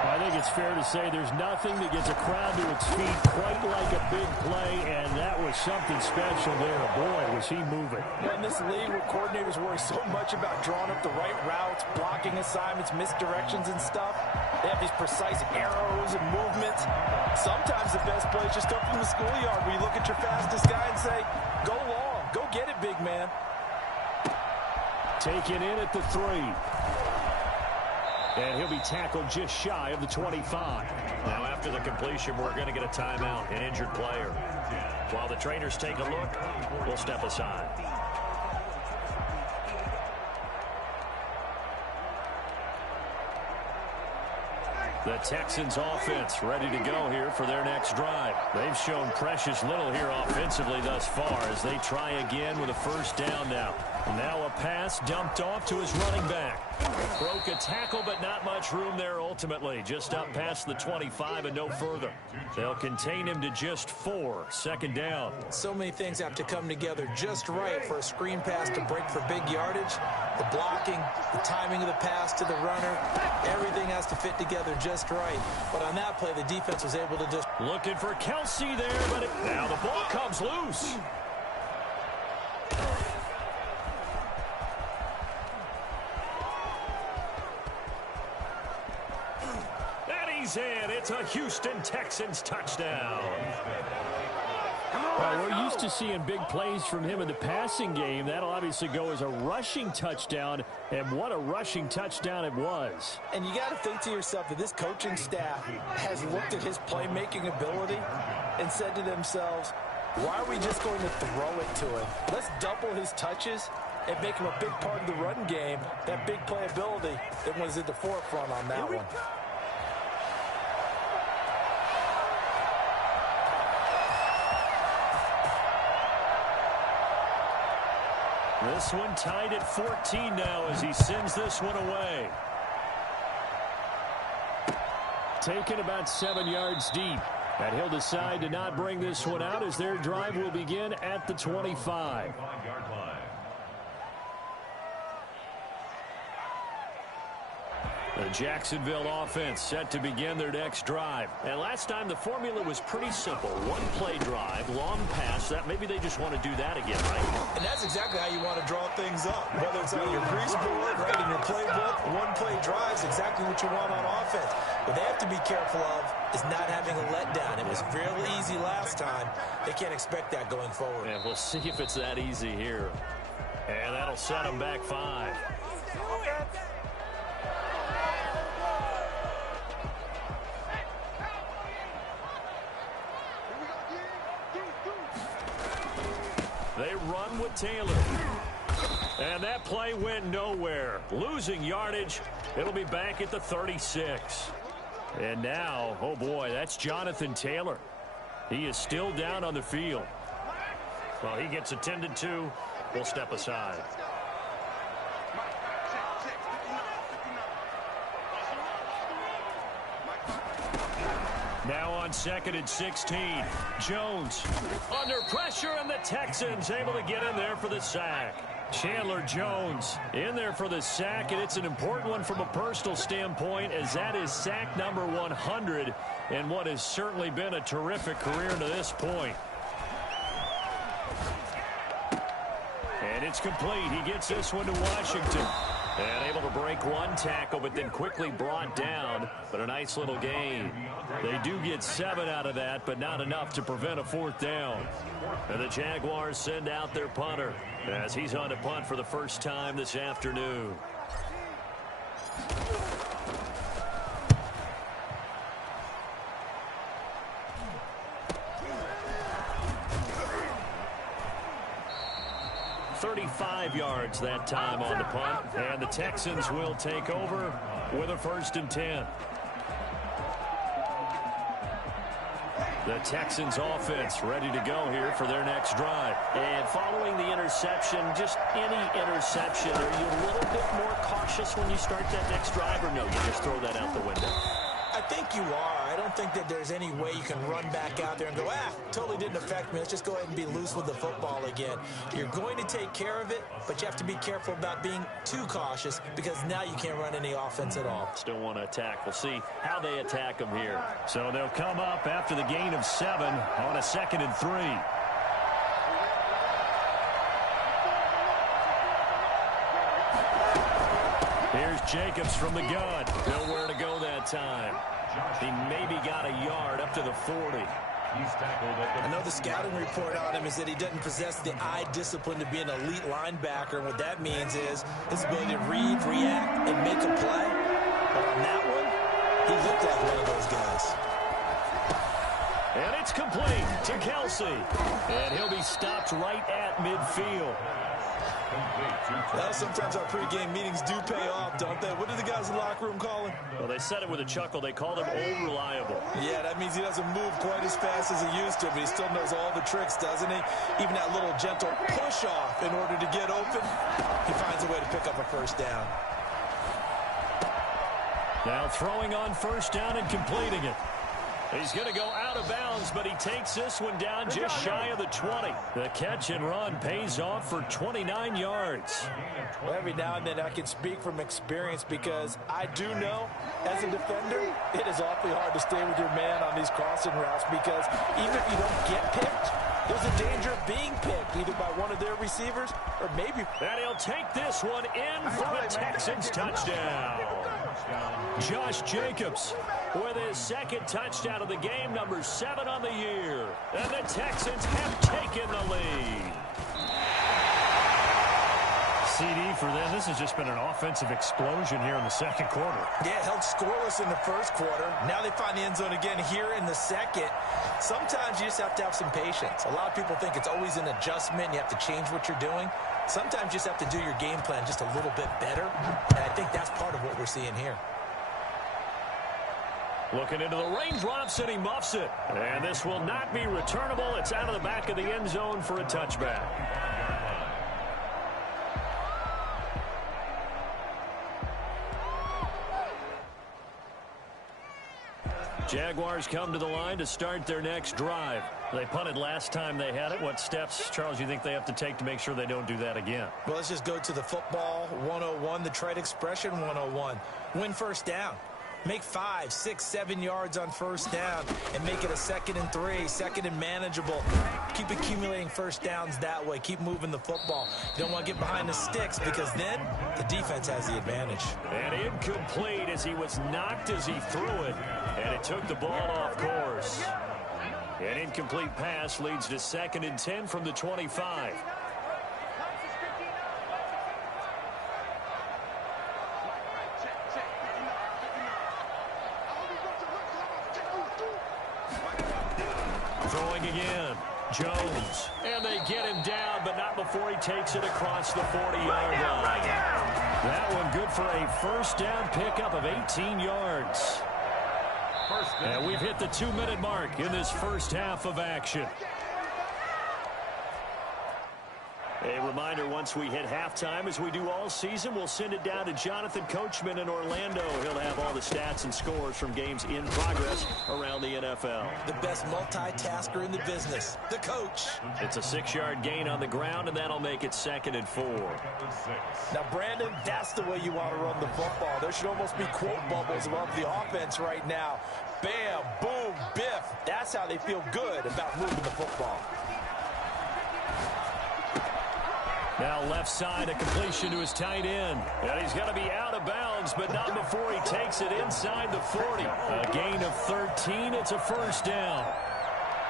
I think it's fair to say there's nothing that gets a crowd to its feet quite like a big play, and that was something special there. Boy, was he moving. In this league where coordinators worry so much about drawing up the right routes, blocking assignments, misdirections and stuff, they have these precise arrows and movements. Sometimes the best plays just come from the schoolyard where you look at your fastest guy and say, go long, go get it, big man. Taken in at the 3. And he'll be tackled just shy of the 25. Now after the completion, we're going to get a timeout, an injured player. While the trainers take a look, we'll step aside. The Texans offense ready to go here for their next drive. They've shown precious little here offensively thus far as they try again with a first down now. Now a pass dumped off to his running back. Broke a tackle, but not much room there ultimately. Just up past the 25 and no further. They'll contain him to just 4. Second down. So many things have to come together just right for a screen pass to break for big yardage. The blocking, the timing of the pass to the runner, everything has to fit together just right. But on that play, the defense was able to just... Looking for Kelsey there, but now the ball comes loose. He's in. It's a Houston Texans touchdown. Well, we're used to seeing big plays from him in the passing game. That'll obviously go as a rushing touchdown, and what a rushing touchdown it was. And you got to think to yourself that this coaching staff has looked at his playmaking ability and said to themselves, why are we just going to throw it to him? Let's double his touches and make him a big part of the run game. That big playability that was at the forefront on that one. This one tied at 14 now as he sends this one away. Taken about 7 yards deep. And he'll decide to not bring this one out as their drive will begin at the 25. The Jacksonville offense set to begin their next drive. And last time the formula was pretty simple. One play drive, long pass. That maybe they just want to do that again, right? And that's exactly how you want to draw things up. Whether it's on your grease board, right, in your playbook, one play drive is exactly what you want on offense. What they have to be careful of is not having a letdown. It was fairly easy last time. They can't expect that going forward. And we'll see if it's that easy here. And that'll set them back 5. They run with Taylor. And that play went nowhere. Losing yardage. It'll be back at the 36. And now, oh boy, that's Jonathan Taylor. He is still down on the field. Well, he gets attended to. We'll step aside. Now on 2nd and 16. Jones under pressure, and the Texans able to get in there for the sack. Chandler Jones in there for the sack, and it's an important one from a personal standpoint, as that is sack number 100 in what has certainly been a terrific career to this point. And it's complete. He gets this one to Washington. And able to break one tackle, but then quickly brought down. But a nice little gain. They do get 7 out of that, but not enough to prevent a 4th down. And the Jaguars send out their punter as he's on to punt for the first time this afternoon. .35 yards that time on the punt, and the Texans will take over with a 1st and 10. The Texans offense ready to go here for their next drive. And following the interception, just any interception, are you a little bit more cautious when you start that next drive, or no, you just throw that out the window? I think you are. I don't think that there's any way you can run back out there and go, totally didn't affect me. Let's just go ahead and be loose with the football again. You're going to take care of it, but you have to be careful about being too cautious, because now you can't run any offense at all. Still want to attack. We'll see how they attack them here. So they'll come up after the gain of 7 on a 2nd and 3. Here's Jacobs from the gun. Nowhere to go that time. He maybe got a yard up to the 40. I know the scouting report on him is that he doesn't possess the eye discipline to be an elite linebacker. And what that means is his ability to read, react, and make a play. But on that one, he looked like one of those guys. And it's complete to Kelsey. And he'll be stopped right at midfield. Well, sometimes our pregame meetings do pay off, don't they? What do the guys in the locker room call him? Well, they said it with a chuckle. They called him old reliable. Yeah, that means he doesn't move quite as fast as he used to, but he still knows all the tricks, doesn't he? Even that little gentle push-off in order to get open, he finds a way to pick up a 1st down. Now throwing on 1st down and completing it. He's going to go out of bounds, but he takes this one down just shy of the 20. The catch and run pays off for 29 yards. Well, every now and then I can speak from experience, because I do know, as a defender, it is awfully hard to stay with your man on these crossing routes, because even if you don't get picked, there's a danger of being picked, either by one of their receivers or maybe... And he'll take this one in for a Texans touchdown. Josh Jacobs with his second touchdown of the game, number 7 on the year. And the Texans have taken the lead. CD for them. This has just been an offensive explosion here in the second quarter. Yeah, held scoreless in the first quarter. Now they find the end zone again here in the second. Sometimes you just have to have some patience. A lot of people think it's always an adjustment. You have to change what you're doing. Sometimes you just have to do your game plan just a little bit better. And I think that's part of what we're seeing here. Looking into the raindrops, and he muffs it. And this will not be returnable. It's out of the back of the end zone for a touchback. Jaguars come to the line to start their next drive. They punted last time they had it. What steps, Charles, do you think they have to take to make sure they don't do that again? Well, let's just go to the football 101, the trade expression 101. Win first down. Make 5, 6, 7 yards on first down and make it a 2nd and 3, 2nd and manageable. Keep accumulating first downs that way. Keep moving the football. You don't want to get behind the sticks because then the defense has the advantage. And incomplete as he was knocked as he threw it, and it took the ball off course. An incomplete pass leads to 2nd and 10 from the 25. Throwing again, Jones, and they get him down, but not before he takes it across the 40-yard line. That one good for a first down pickup of 18 yards. And we've hit the 2-minute mark in this first half of action. A reminder, once we hit halftime, as we do all season, we'll send it down to Jonathan Coachman in Orlando. He'll have all the stats and scores from games in progress around the NFL. The best multitasker in the business, the coach. It's a 6-yard gain on the ground, and that'll make it 2nd and 4. Now, Brandon, that's the way you want to run the football. There should almost be quote bubbles above the offense right now. Bam, boom, biff. That's how they feel good about moving the football. Now left side, a completion to his tight end. And he's going to be out of bounds, but not before he takes it inside the 40. A gain of 13. It's a first down.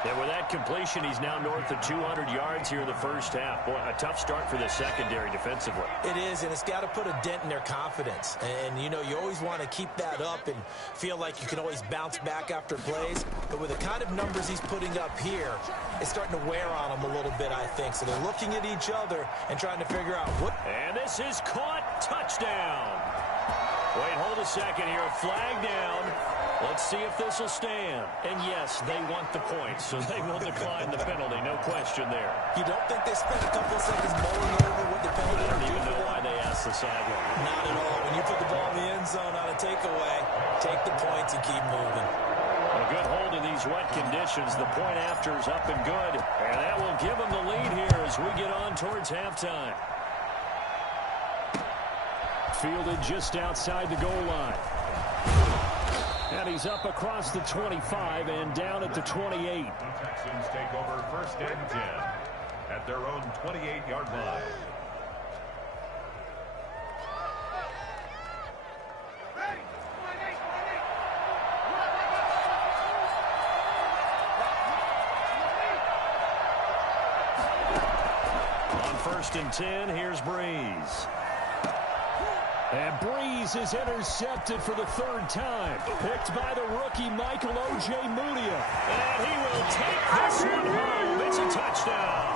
And with that completion, he's now north of 200 yards here in the first half. Boy, a tough start for the secondary defensively. It is, and it's got to put a dent in their confidence. And, you know, you always want to keep that up and feel like you can always bounce back after plays. But with the kind of numbers he's putting up here, it's starting to wear on them a little bit, I think. So they're looking at each other and trying to figure out what. And this is caught. Touchdown. Wait, hold a second here. A flag down. Let's see if this will stand. And yes, they want the points, so they will decline the penalty. No question there. You don't think they spent a couple of seconds mulling over what the penalty I don't even know why they asked the sideline. Not at all. When you put the ball in the end zone on a takeaway, take the points and keep moving. A good hold in these wet conditions. The point after is up and good. And that will give them the lead here as we get on towards halftime. Fielded just outside the goal line. And he's up across the 25 and down at the 28. The Texans take over 1st and 10 at their own 28-yard line. On 1st and 10, here's Breeze. And Breeze is intercepted for the 3rd time. Picked by the rookie Michael O.J. Mudia. And he will take this one home. It's a touchdown.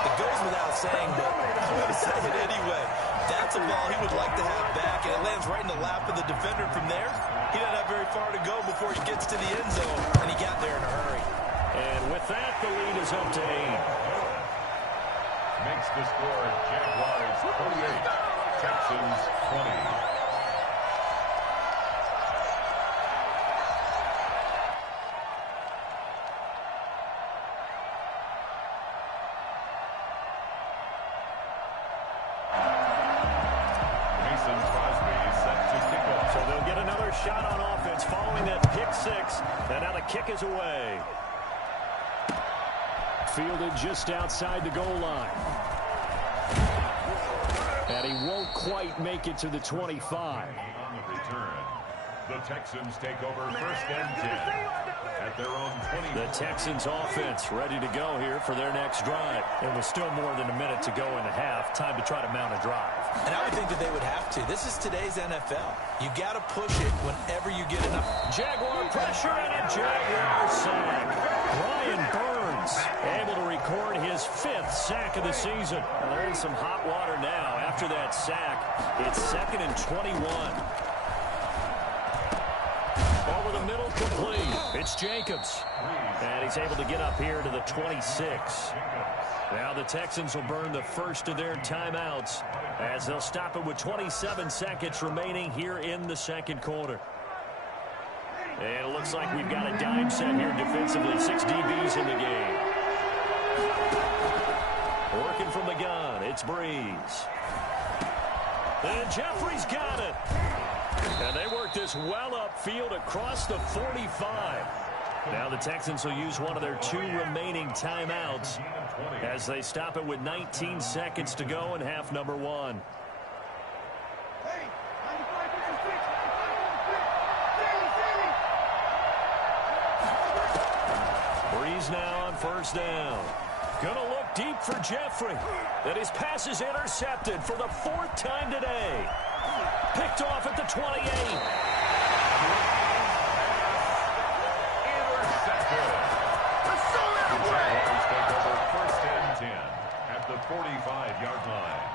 It goes without saying, but I'm going to say it anyway. That's a ball he would like to have back, and it lands right in the lap of the defender from there. He doesn't have very far to go before he gets to the end zone, and he got there in a hurry. And with that, the lead is up to 8. Makes the score Jaguars 48. Texans 20. So they'll get another shot on offense following that pick 6. And now the kick is away. Fielded just outside the goal line. And he won't quite make it to the 25. On the return. The Texans take over first and 10 at their own 20. The Texans offense ready to go here for their next drive. It was still more than a minute to go in the half. Time to try to mount a drive. And I would think that they would have to. This is today's NFL. You got to push it whenever you get enough. Jaguar pressure and a Jaguar sack. Brian Burns able to record his 5th sack of the season. Well, they're in some hot water now. After that sack, it's 2nd and 21. Over the middle, complete. It's Jacobs. And he's able to get up here to the 26. Now the Texans will burn the first of their timeouts as they'll stop it with 27 seconds remaining here in the second quarter. And it looks like we've got a dime set here defensively. 6 DBs in the game. Working from the gun, it's Breeze. And Jeffrey's got it. And they work this well upfield across the 45. Now the Texans will use one of their 2 remaining timeouts as they stop it with 19 seconds to go in half number 1. Breeze now on first down. Gonna look deep for Jeffrey. And his pass is intercepted for the 4th time today. Picked off at the 28. The Jaguars take over first and 10 at the 45-yard line.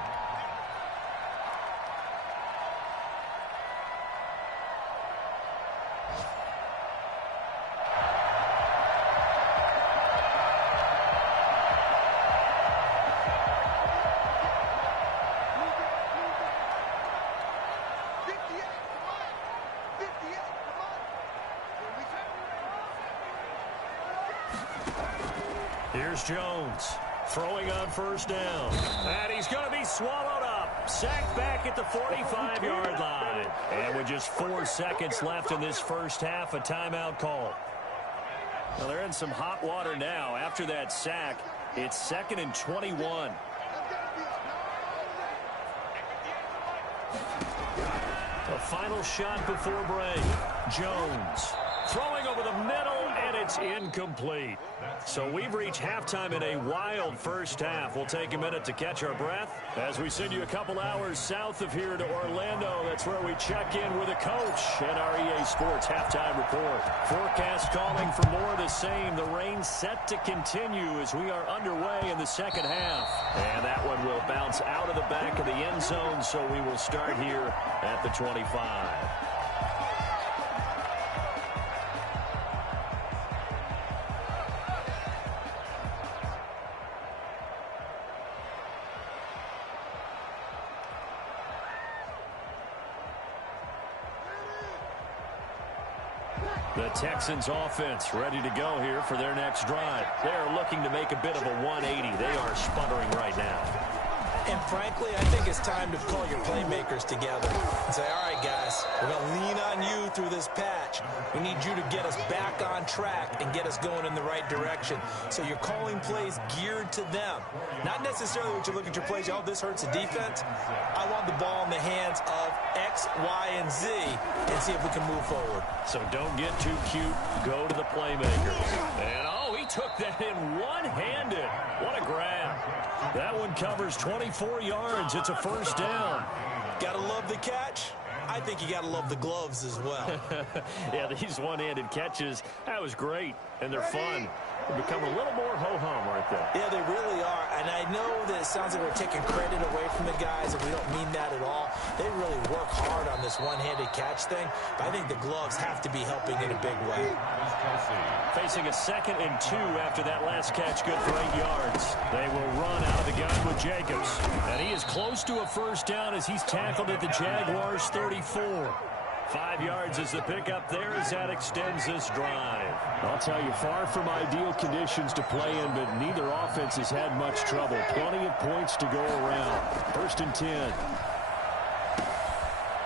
Here's Jones throwing on first down. And he's going to be swallowed up. Sacked back at the 45-yard line. And with just 4 seconds left in this first half, a timeout call. Well, they're in some hot water now. After that sack, it's 2nd and 21. A final shot before break. Jones throwing over the middle, and it's incomplete. So we've reached halftime in a wild first half. We'll take a minute to catch our breath as we send you a couple hours south of here to Orlando. That's where we check in with a coach and our EA Sports halftime report. Forecast calling for more of the same. The rain set to continue as we are underway in the second half. And that one will bounce out of the back of the end zone, so we will start here at the 25. The Texans offense ready to go here for their next drive. They are looking to make a bit of a 180. They are sputtering right now. And frankly, I think it's time to call your playmakers together and say, all right, guys, we're going to lean on you through this patch. We need you to get us back on track and get us going in the right direction. So you're calling plays geared to them. Not necessarily what you look at your plays, oh, this hurts the defense. I want the ball in the hands of X, Y, and Z and see if we can move forward. So don't get too cute. Go to the playmakers. And, oh, he took that in one-handed. What a grab. That one covers 24 yards. It's a first down. Gotta love the catch. I think you gotta love the gloves as well. Yeah, these one-handed catches, that was great, and they're fun. They become a little more ho-hum, aren't they? Yeah, they really are. And I know that it sounds like we're taking credit away from the guys, and we don't mean that at all. They really work hard on this one-handed catch thing, but I think the gloves have to be helping in a big way. Facing a 2nd and 2 after that last catch, good for 8 yards. They will run out of the gun with Jacobs. And he is close to a first down as he's tackled at the Jaguars' 34. 5 yards is the pickup there as that extends this drive. I'll tell you, far from ideal conditions to play in, but neither offense has had much trouble. Plenty of points to go around. 1st and 10.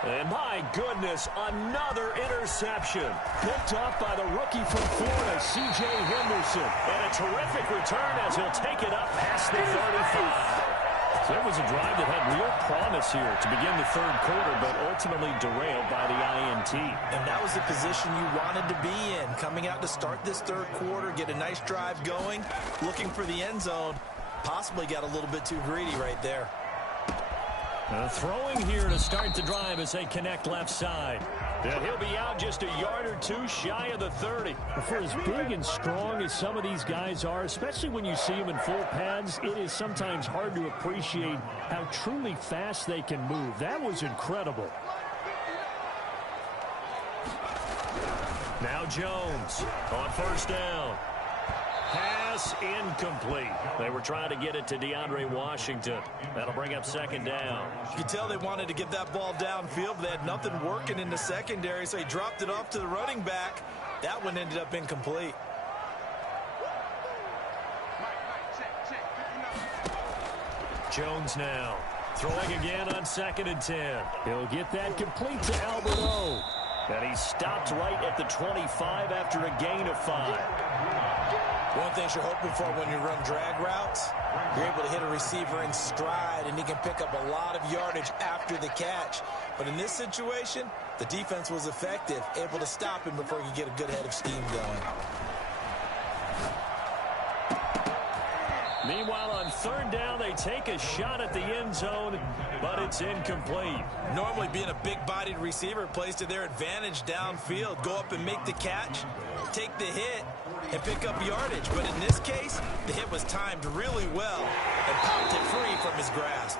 And my goodness, another interception. Picked up by the rookie from Florida, C.J. Henderson. And a terrific return as he'll take it up past the 35. So it was a drive that had real promise here to begin the third quarter, but ultimately derailed by the INT. And that was the position you wanted to be in. Coming out to start this third quarter, get a nice drive going, looking for the end zone. Possibly got a little bit too greedy right there. Throwing here to start the drive as they connect left side. Yeah, he'll be out just a yard or two shy of the 30. For as big and strong as some of these guys are, especially when you see them in full pads, it is sometimes hard to appreciate how truly fast they can move. That was incredible. Now Jones on first down. Pass incomplete. They were trying to get it to DeAndre Washington. That'll bring up second down. You could tell they wanted to get that ball downfield, but they had nothing working in the secondary, so he dropped it off to the running back. That one ended up incomplete. Jones now throwing again on 2nd and 10. He'll get that complete to Albert O. And he stopped right at the 25 after a gain of 5. One thing you're hoping for when you run drag routes, you're able to hit a receiver in stride, and he can pick up a lot of yardage after the catch. But in this situation, the defense was effective, able to stop him before he could get a good head of steam going. Meanwhile, on third down, they take a shot at the end zone, but it's incomplete. Normally, being a big-bodied receiver plays to their advantage downfield. Go up and make the catch, take the hit, and pick up yardage. But in this case, the hit was timed really well and popped it free from his grasp.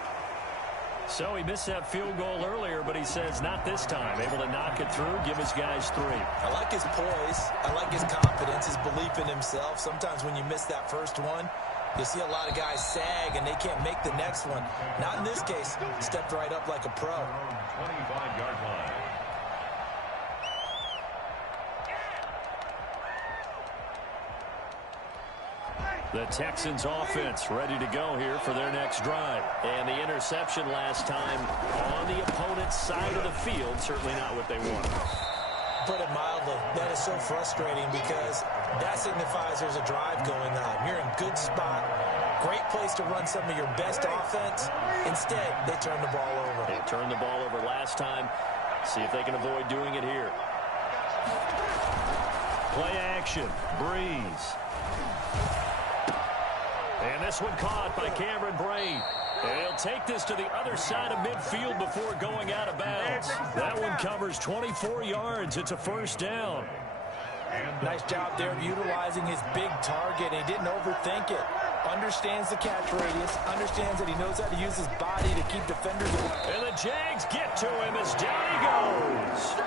So he missed that field goal earlier, but he says not this time. Able to knock it through, give his guys 3. I like his poise. I like his confidence, his belief in himself. Sometimes when you miss that first one, you'll see a lot of guys sag and they can't make the next one. Not in this case. Stepped right up like a pro. 25-yard line. The Texans offense ready to go here for their next drive. And the interception last time on the opponent's side of the field, certainly not what they wanted. Put it mildly, that is so frustrating because that signifies there's a drive going on. You're in good spot, great place to run some of your best offense. Instead, they turn the ball over. They turned the ball over last time. See if they can avoid doing it here. Play action, Breeze. And this one caught by Cameron Braid. And he'll take this to the other side of midfield before going out of bounds. That one covers 24 yards. It's a first down. Nice job there of utilizing his big target. He didn't overthink it. Understands the catch radius. Understands that he knows how to use his body to keep defenders away. And the Jags get to him as down he goes.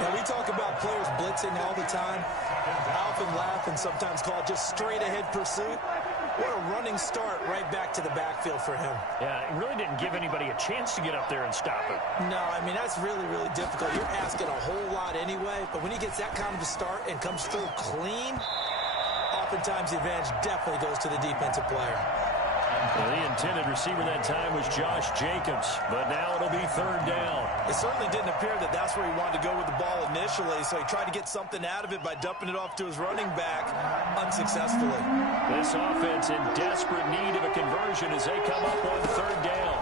And we talk about players blitzing all the time. I often laugh and sometimes call it just straight ahead pursuit. What a running start right back to the backfield for him. Yeah, it really didn't give anybody a chance to get up there and stop him. No, I mean, that's really, really difficult. You're asking a whole lot anyway, but when he gets that kind of a start and comes through clean, oftentimes the advantage definitely goes to the defensive player. Well, the intended receiver that time was Josh Jacobs, but now it'll be third down. It certainly didn't appear that that's where he wanted to go with the ball initially, so he tried to get something out of it by dumping it off to his running back unsuccessfully. This offense in desperate need of a conversion as they come up on third down.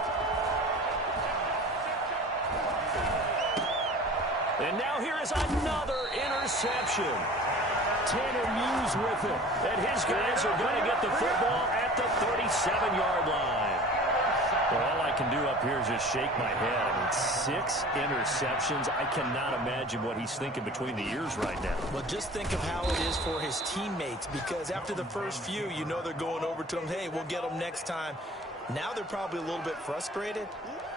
And now here is another interception. Tanner Muse with it. And his guys are going to get the football at the 37-yard line. Well, all I can do up here is just shake my head. I mean, 6 interceptions. I cannot imagine what he's thinking between the ears right now. Well, just think of how it is for his teammates, because after the first few, you know they're going over to him, hey, we'll get them next time. Now they're probably a little bit frustrated.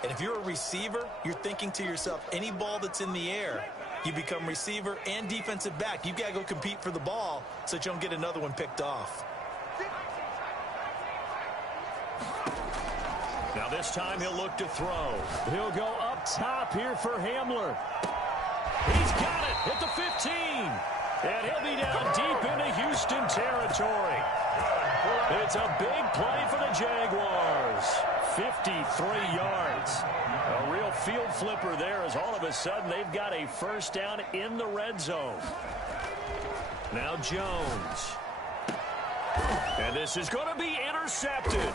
And if you're a receiver, you're thinking to yourself, any ball that's in the air, you become receiver and defensive back. You've got to go compete for the ball so that you don't get another one picked off. Now this time he'll look to throw. He'll go up top here for Hamler. He's got it at the 15. And he'll be down deep into Houston territory. It's a big play for the Jaguars. 53 yards. A real field flipper there as all of a sudden they've got a first down in the red zone. Now Jones. And this is going to be intercepted.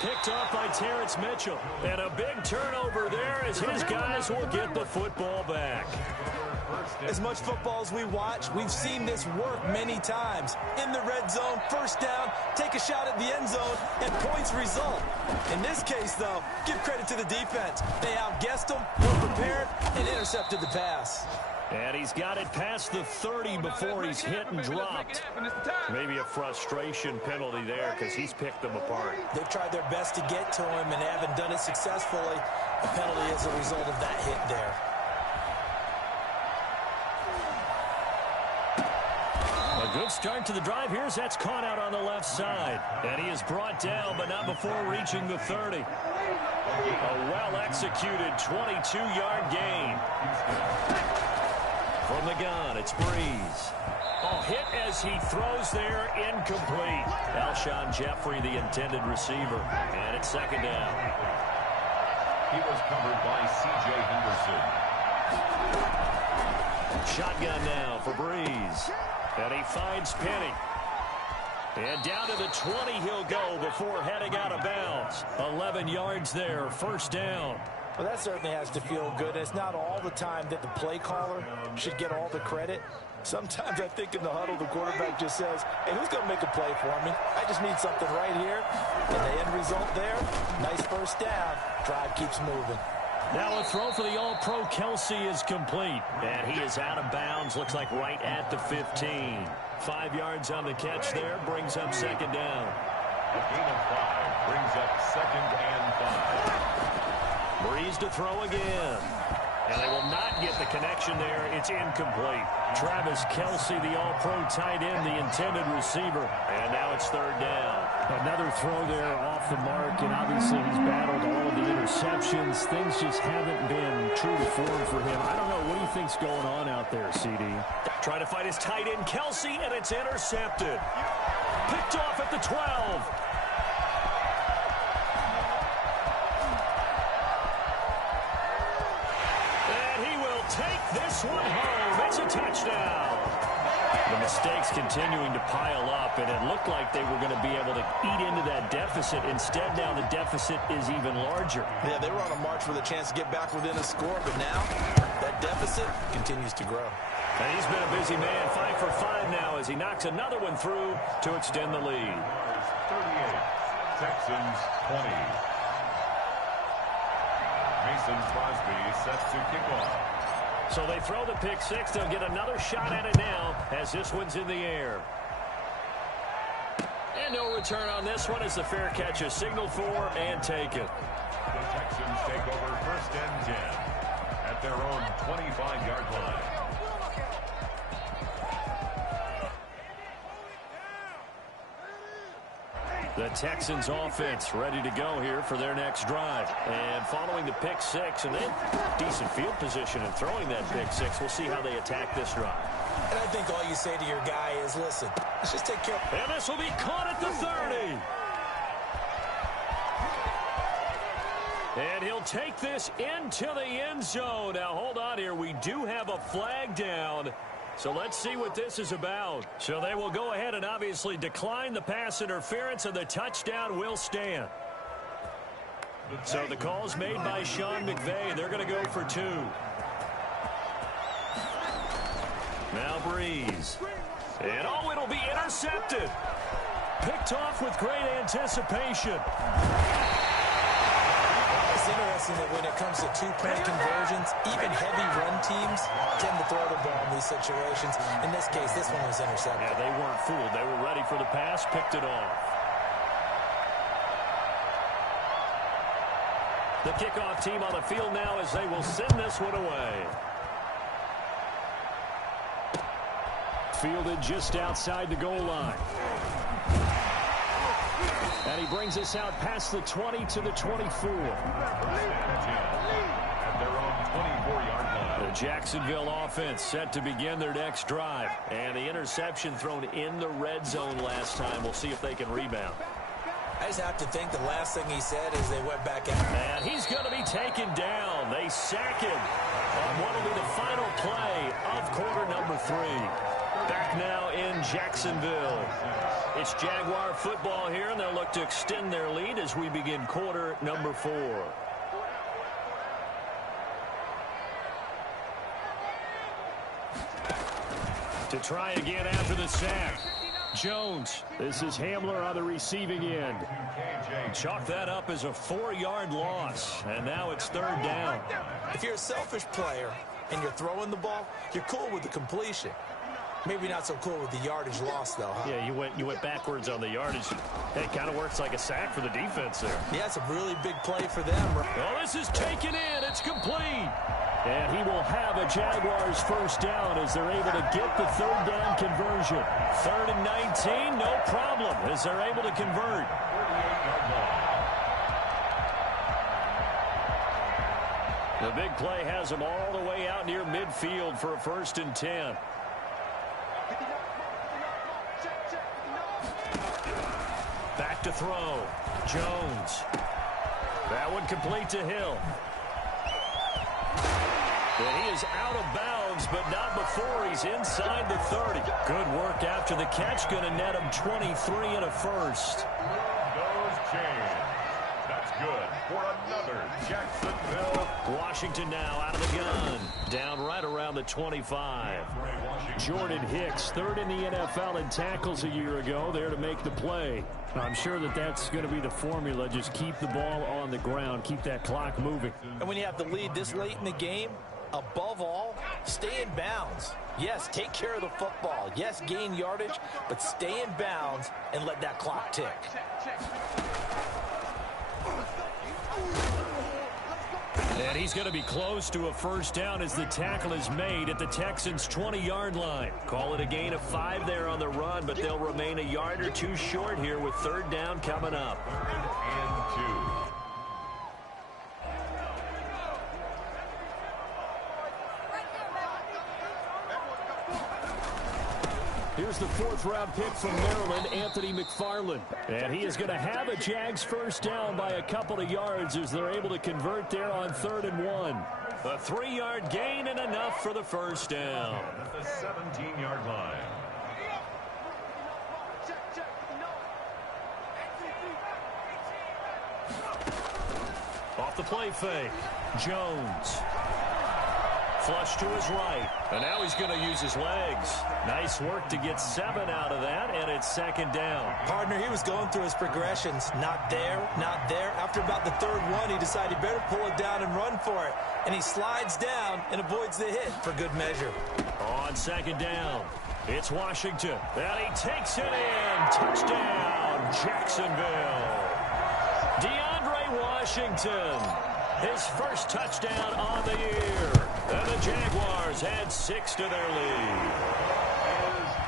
picked off by Terrence Mitchell. And a big turnover there as his guys will get the football back. As much football as we watch, we've seen this work many times. In the red zone, first down, take a shot at the end zone, and points result. In this case, though, give credit to the defense. They outguessed them, were prepared, and intercepted the pass. And he's got it past the 30 before he's hit and dropped. Maybe a frustration penalty there because he's picked them apart. They've tried their best to get to him and haven't done it successfully. A penalty as a result of that hit there. A good start to the drive. That's caught out on the left side. And he is brought down, but not before reaching the 30. A well-executed 22-yard gain. From the gun, it's Breeze. Hit as he throws there, incomplete. Alshon Jeffrey, the intended receiver. And it's second down. He was covered by C.J. Henderson. Shotgun now for Breeze. And he finds Penny. And down to the 20 he'll go before heading out of bounds. 11 yards there, first down. Well, that certainly has to feel good. It's not all the time that the play caller should get all the credit. Sometimes I think in the huddle, the quarterback just says, hey, who's going to make a play for me? I just need something right here. And the end result there, nice first down. Drive keeps moving. Now a throw for the All-Pro Kelsey is complete. And he is out of bounds, looks like right at the 15. 5 yards on the catch there, brings up second down. A gain of 5 brings up second and 5. Breeze to throw again. And they will not get the connection there. It's incomplete. Travis Kelsey, the All-Pro tight end, the intended receiver. And now it's third down. Another throw there off the mark, and obviously he's battled all of the interceptions. Things just haven't been true to form for him. I don't know. What do you think's going on out there, CD? Trying to fight his tight end, Kelsey, and it's intercepted. Picked off at the 12. Take this one home. It's a touchdown. The mistakes continuing to pile up, and it looked like they were going to be able to eat into that deficit. Instead, now the deficit is even larger. Yeah, they were on a march with a chance to get back within a score, but now that deficit continues to grow. And he's been a busy man, 5 for 5 now as he knocks another one through to extend the lead. 38, Texans 20. Mason Crosby set to kick off. So they throw the pick six. They'll get another shot at it now as this one's in the air. And no return on this one as the fair catch is signaled for and taken. The Texans take over first and 10 at their own 25-yard line. The Texans offense ready to go here for their next drive. And following the pick six, and then decent field position and throwing that pick six, we'll see how they attack this drive. And I think all you say to your guy is, listen, let's just take care of And this will be caught at the 30. And he'll take this into the end zone. Now, hold on here. We do have a flag down. So let's see what this is about. So they will go ahead and obviously decline the pass interference, and the touchdown will stand. So the call's made by Sean McVay. They're going to go for 2. Now Breeze. And it'll be intercepted. Picked off with great anticipation. It's interesting that when it comes to two-point conversions, even heavy run teams tend to throw the ball in these situations. In this case, this one was intercepted. Yeah, they weren't fooled. They were ready for the pass, picked it off. The kickoff team on the field now as they will send this one away. Fielded just outside the goal line. And he brings us out past the 20 to the 24. At their own 24-yard line. The Jacksonville offense set to begin their next drive. And the interception thrown in the red zone last time. We'll see if they can rebound. I just have to think the last thing he said is they went back out. And he's going to be taken down. They sack him on what will be the final play of quarter number 3. Back now in Jacksonville. It's Jaguar football here, and they'll look to extend their lead as we begin quarter number 4. To try again after the sack. Jones. This is Hamler on the receiving end. Chalk that up as a 4-yard loss, and now it's 3rd down. If you're a selfish player and you're throwing the ball, you're cool with the completion. Maybe not so cool with the yardage loss, though, huh? Yeah, you went backwards on the yardage. It kind of works like a sack for the defense there. Yeah, it's a really big play for them. Oh, this is taken in. It's complete. And he will have a Jaguars first down as they're able to get the 3rd down conversion. 3rd and 19, no problem, as they're able to convert. The big play has him all the way out near midfield for a 1st and 10. Back to throw. Jones. That one complete to Hill. And he is out of bounds, but not before he's inside the 30. Good work after the catch. Going to net him 23 and a first. Those chains. That's good for another Jacksonville. Washington now out of the gun. Down right around the 25. Jordan Hicks, 3rd in the NFL in tackles a year ago, there to make the play. I'm sure that's going to be the formula. Just keep the ball on the ground. Keep that clock moving. And when you have the lead this late in the game, above all, stay in bounds. Yes, take care of the football. Yes, gain yardage, but stay in bounds and let that clock tick. And he's going to be close to a first down as the tackle is made at the Texans' 20-yard line. Call it a gain of 5 there on the run, but they'll remain a yard or 2 short here with 3rd down coming up. 3rd and 2. Here's the 4th-round pick from Maryland, Anthony McFarland. And he is going to have a Jags first down by a couple of yards as they're able to convert there on 3rd and 1. A 3-yard gain and enough for the first down. At the 17-yard line. Off the play fake. Jones. Flush to his right. And now he's going to use his legs. Nice work to get 7 out of that, and it's 2nd down. Partner, he was going through his progressions. Not there, not there. After about the 3rd one, he decided he better pull it down and run for it. And he slides down and avoids the hit for good measure. On 2nd down, it's Washington. And he takes it in. Touchdown, Jacksonville. DeAndre Washington. His first touchdown on the year. And the Jaguars add 6 to their lead.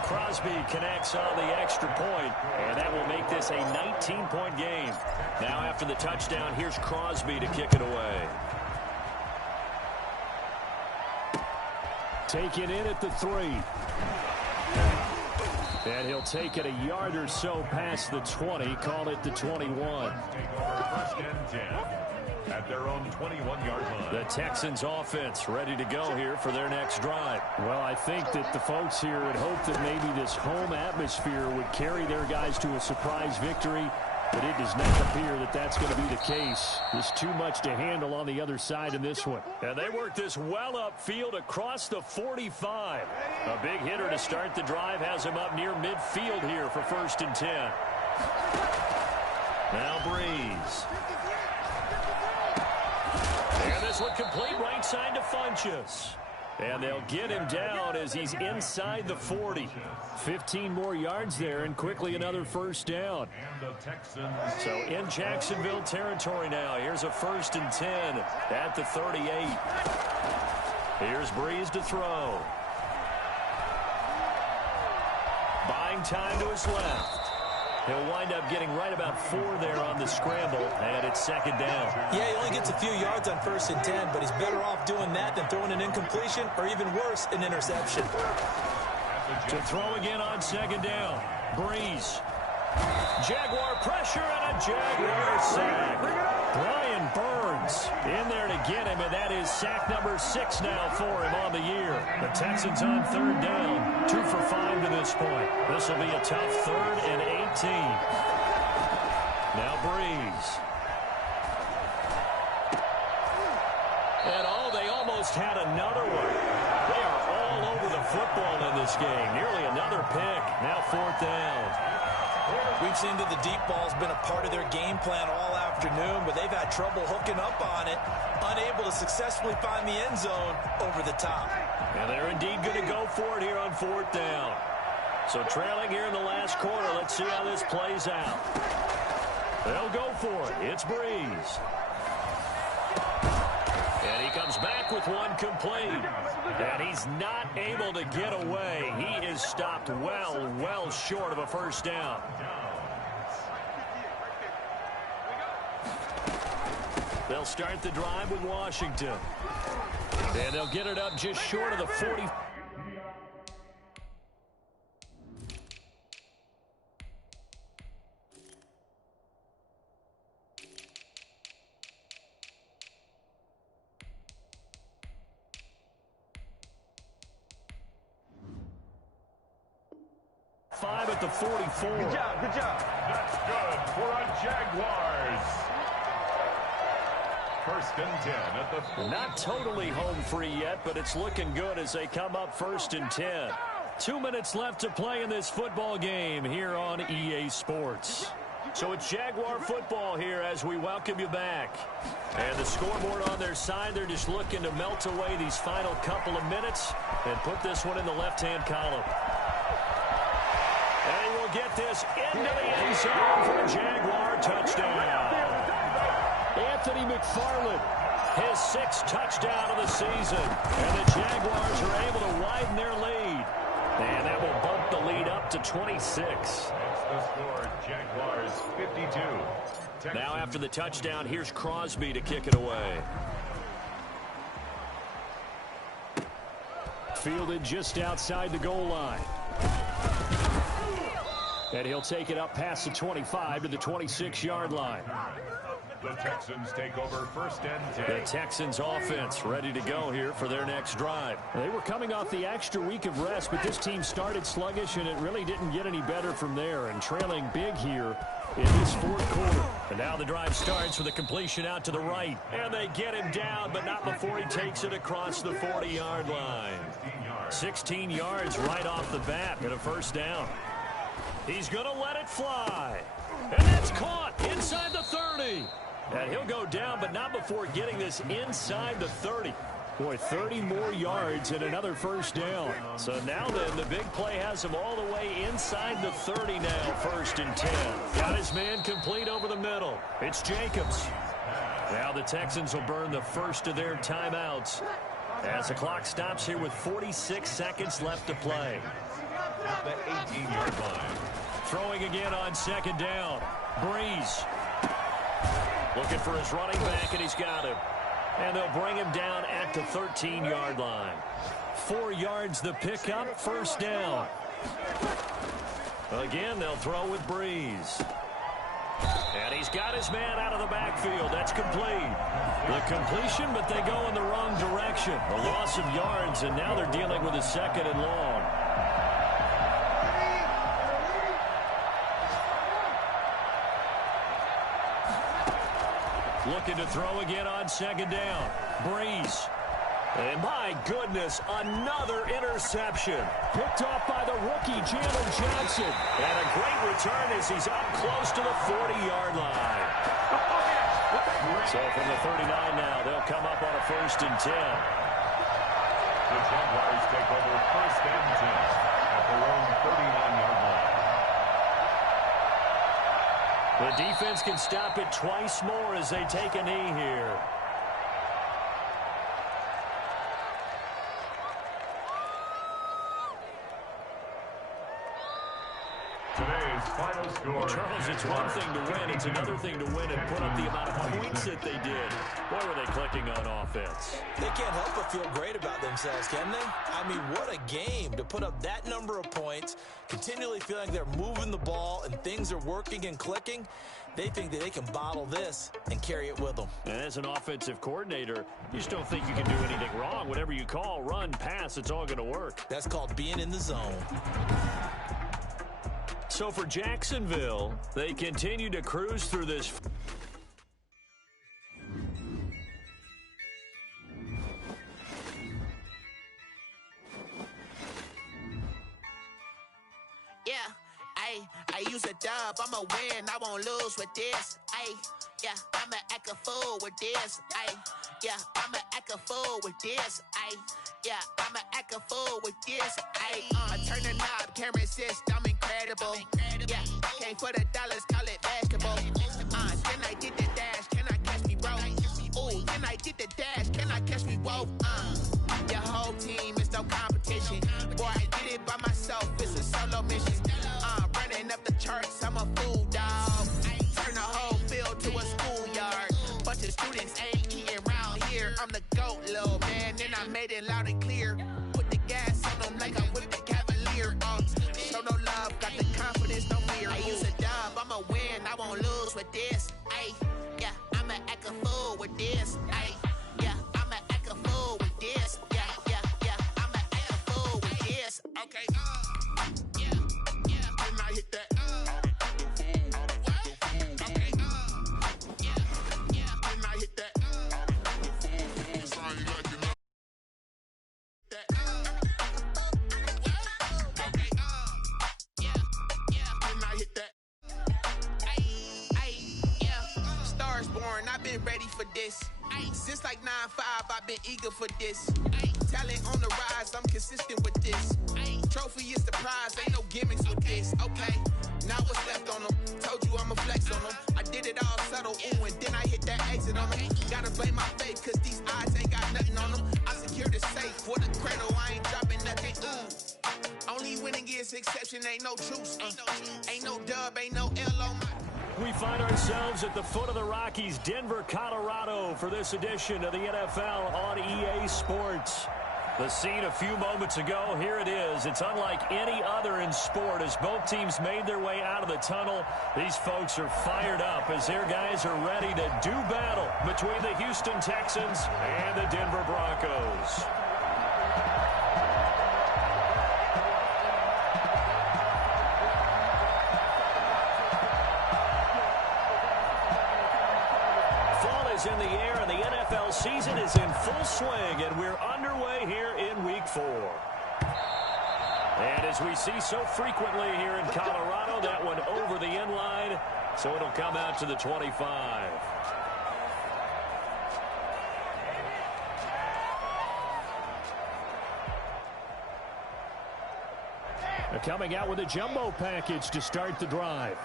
Crosby connects on the extra point, and that will make this a 19-point game. Now after the touchdown, here's Crosby to kick it away. Taken in at the 3. And he'll take it a yard or so past the 20, call it the 21. 1st and 10. At their own 21-yard line. The Texans offense ready to go here for their next drive. Well, I think that the folks here had hoped that maybe this home atmosphere would carry their guys to a surprise victory, but it does not appear that that's going to be the case. There's too much to handle on the other side in this one. And they work this well upfield across the 45. A big hitter to start the drive has him up near midfield here for 1st and 10. Now Breeze. And this one complete right side to Funchess. And they'll get him down as he's inside the 40. 15 more yards there and quickly another first down. So in Jacksonville territory now. Here's a 1st and 10 at the 38. Here's Breeze to throw. Buying time to his left. He'll wind up getting right about 4 there on the scramble, and it's 2nd down. Yeah, he only gets a few yards on 1st and 10, but he's better off doing that than throwing an incompletion or even worse, an interception. To throw again on 2nd down. Breeze. Jaguar pressure and a Jaguar sack. Brian Burns in there to get him, and that is sack number 6 now for him on the year. The Texans on 3rd down. 2 for 5 this point. This will be a tough 3rd and 18. Now Breeze. And they almost had another one. They are all over the football in this game. Nearly another pick. Now 4th down. We've seen that the deep ball's been a part of their game plan all afternoon, but they've had trouble hooking up on it, unable to successfully find the end zone over the top. And they're indeed going to go for it here on 4th down. So trailing here in the last quarter. Let's see how this plays out. They'll go for it. It's Breeze. And he comes back with one complete. And he's not able to get away. He is stopped well short of a first down. They'll start the drive with Washington. And they'll get it up just short of the 40. Five at the 44. Good job. That's good for a Jaguars. 1st and 10 at the... Not totally home free yet, but it's looking good as they come up 1st and 10. 2 minutes left to play in this football game here on EA Sports. So it's Jaguar football here as we welcome you back. And the scoreboard on their side, they're just looking to melt away these final couple of minutes and put this one in the left-hand column. And he will get this into the end zone for a Jaguar touchdown. Anthony McFarland, his 6th touchdown of the season. And the Jaguars are able to widen their lead. And that will bump the lead up to 26. That's the score, Jaguars 52. Now after the touchdown, here's Crosby to kick it away. Fielded just outside the goal line. And he'll take it up past the 25 to the 26-yard line. The Texans take over 1st and 10. The Texans offense ready to go here for their next drive. They were coming off the extra week of rest, but this team started sluggish, and it really didn't get any better from there. And trailing big here in this 4th quarter. And now the drive starts with a completion out to the right. And they get him down, but not before he takes it across the 40-yard line. 16 yards right off the bat and a first down. He's going to let it fly. And that's caught inside the 30. And he'll go down, but not before getting this inside the 30. Boy, 30 more yards and another first down. So now then, the big play has him all the way inside the 30 now, 1st and 10. Got his man complete over the middle. It's Jacobs. Now the Texans will burn the first of their timeouts as the clock stops here with 46 seconds left to play. At the 18-yard line. Throwing again on 2nd down. Breeze. Looking for his running back, and he's got him. And they'll bring him down at the 13-yard line. 4 yards the pickup, first down. Again, they'll throw with Breeze. And he's got his man out of the backfield. That's complete. The completion, but they go in the wrong direction. A loss of yards, and now they're dealing with a 2nd and long. Looking to throw again on 2nd down. Breeze. And my goodness, another interception. Picked off by the rookie, Jalen Jackson. And a great return as he's up close to the 40-yard line. So from the 39 now, they'll come up on a 1st and 10. The Jaguars take over 1st and 10 at their own 39-yard line. The defense can stop it twice more as they take a knee here. Today's final score. Well, Charles, it's one thing to win. It's another thing to win and put up the amount of points that they did. Boy, were they clicking on offense. They can't help but feel great about themselves, can they? I mean, what a game to put up that number of points, continually feeling they're moving the ball and things are working and clicking. They think that they can bottle this and carry it with them. And as an offensive coordinator, you just don't think you can do anything wrong. Whatever you call, run, pass, it's all going to work. That's called being in the zone. So for Jacksonville, they continue to cruise through this. Yeah, I use a dub, I'ma win, I won't lose with this. Yeah, I'ma act a fool with this. Yeah, I'ma act a fool with this. Yeah, I'ma act a fool with this. I turn the knob, can't resist, I'm incredible. Yeah, came for the dollars, call it basketball. Then I did the dash, can I catch me, bro? Ooh, then I did the dash, can I catch me, whoa? Your whole team is no competition. Boy, I did it by myself, it's a solo mission. Running up the charts, I'm a fool, dog. Turn the whole field to a schoolyard. Bunch of students ain't eating round here. I'm the GOAT, little man, and I made it loud and clear. Put the gas on them like I'm with the Cavalier. Show no love, got the confidence, no fear. I use a dub, I'ma win, I won't lose with this. Yeah, I'ma act a fool with this. Yeah, I'ma act a fool with this. Yeah, I'ma act a fool with this. Okay, and I hit that. Okay, and I hit that. Stars born, I've been ready for this. Since like 9-5, I've been eager for this. Talent on the rise, I'm consistent with this. Trophy is the prize, ain't no gimmicks with this. Okay, now what's left on them? Told you I'ma flex on them. I did it all subtle, ooh, and then I hit that exit on them. Gotta blame my faith, cause these odds ain't got nothing on them. I secure the safe for the cradle, I ain't dropping nothing, ooh. Only winning is exception, ain't no truce. Ain't no dub, ain't no L on my... We find ourselves at the foot of the Rockies, Denver, Colorado, for this edition of the NFL on EA Sports. The scene a few moments ago, here it is. It's unlike any other in sport as both teams made their way out of the tunnel. These folks are fired up as their guys are ready to do battle between the Houston Texans and the Denver Broncos. In the air, and the NFL season is in full swing, and we're underway here in Week 4. And as we see so frequently here in Colorado, that one over the end line, so it'll come out to the 25. They're coming out with a jumbo package to start the drive.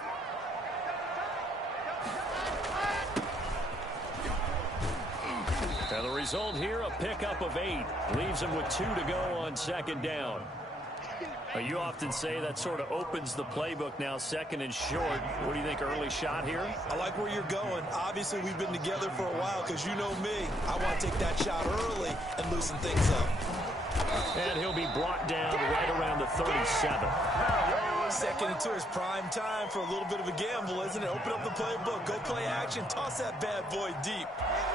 And the result here, a pickup of 8. Leaves him with 2 to go on second down. You often say that sort of opens the playbook now, second and short. What do you think, early shot here? I like where you're going. Obviously, we've been together for a while because you know me. I want to take that shot early and loosen things up. And he'll be brought down right around the 37. Second and 2 is prime time for a little bit of a gamble, isn't it? Open up the playbook, go play action, toss that bad boy deep.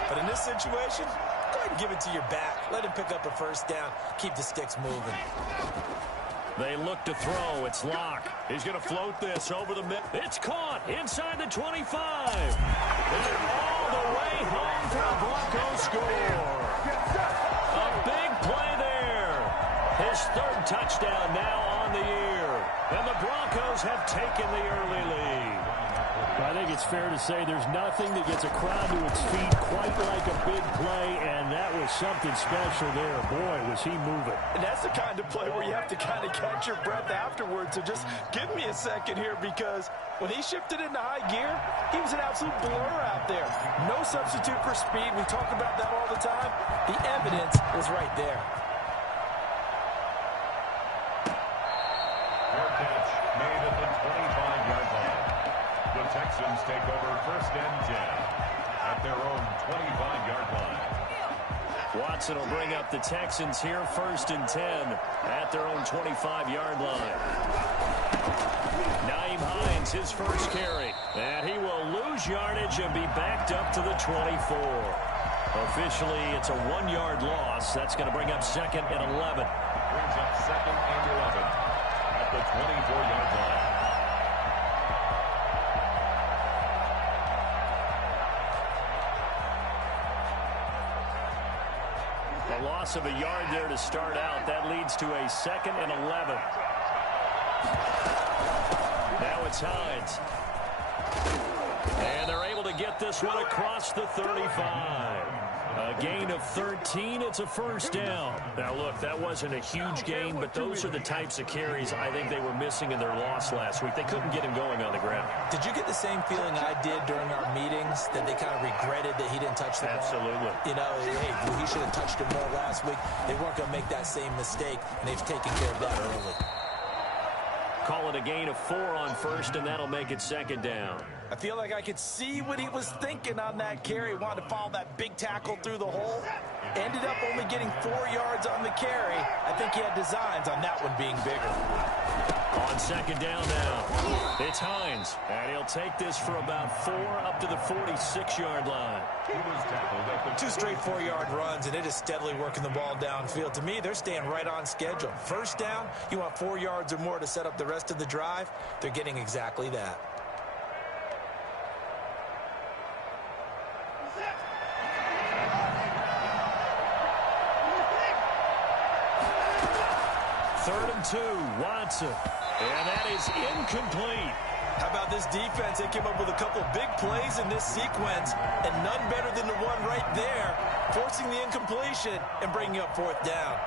But in this situation, go ahead and give it to your back. Let him pick up a first down. Keep the sticks moving. They look to throw. It's Locke. He's going to float this over the mid. It's caught inside the 25. And all the way home for the Broncos score. A big play there. His third touchdown now on the year. And the Broncos have taken the early lead. I think it's fair to say there's nothing that gets a crowd to its feet quite like a big play, and that was something special there. Boy, was he moving. And that's the kind of play where you have to kind of catch your breath afterwards. So just give me a second here, because when he shifted into high gear, he was an absolute blur out there. No substitute for speed. We talk about that all the time. The evidence was right there. Fair catch made at the 25-yard line. The Texans take over first and 10 at their own 25-yard line. Watson will bring up the Texans here first and 10 at their own 25-yard line. Nyheim Hines, his first carry. And he will lose yardage and be backed up to the 24. Officially, it's a 1-yard loss. That's going to bring up second and 11. Brings up second and 11 at the 24-yard line. loss of a yard there to start out. That leads to a 2nd and 11. Now it's Hines. And they're able to get this one across the 35. A gain of 13. It's a first down. Now, look, that wasn't a huge gain, but those are the types of carries I think they were missing in their loss last week. They couldn't get him going on the ground. Did you get the same feeling I did during our meetings, that they kind of regretted that he didn't touch the ball? Absolutely. You know, hey, he should have touched it more last week. They weren't going to make that same mistake, and they've taken care of that early. Call it a gain of 4 on first, and that'll make it 2nd down. I feel like I could see what he was thinking on that carry. Wanted to follow that big tackle through the hole. Ended up only getting 4 yards on the carry. I think he had designs on that one being bigger. On 2nd down now, it's Hines. And he'll take this for about 4 up to the 46-yard line. He was tackled at the 2 straight 4-yard runs, and it is steadily working the ball downfield. To me, they're staying right on schedule. First down, you want 4 yards or more to set up the rest of the drive. They're getting exactly that. Third and 2, Watson. And that is incomplete. How about this defense? They came up with a couple big plays in this sequence, and none better than the one right there, forcing the incompletion and bringing up 4th down.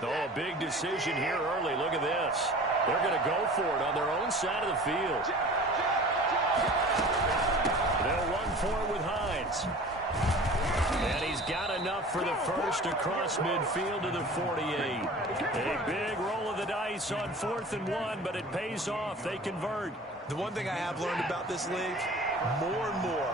Oh, a big decision here early. Look at this. They're going to go for it on their own side of the field. They'll run for it with Hines. And he's got enough for the first across midfield to the 48. A big roll of the dice on 4th and 1, but it pays off. They convert. The one thing I have learned about this league, more and more,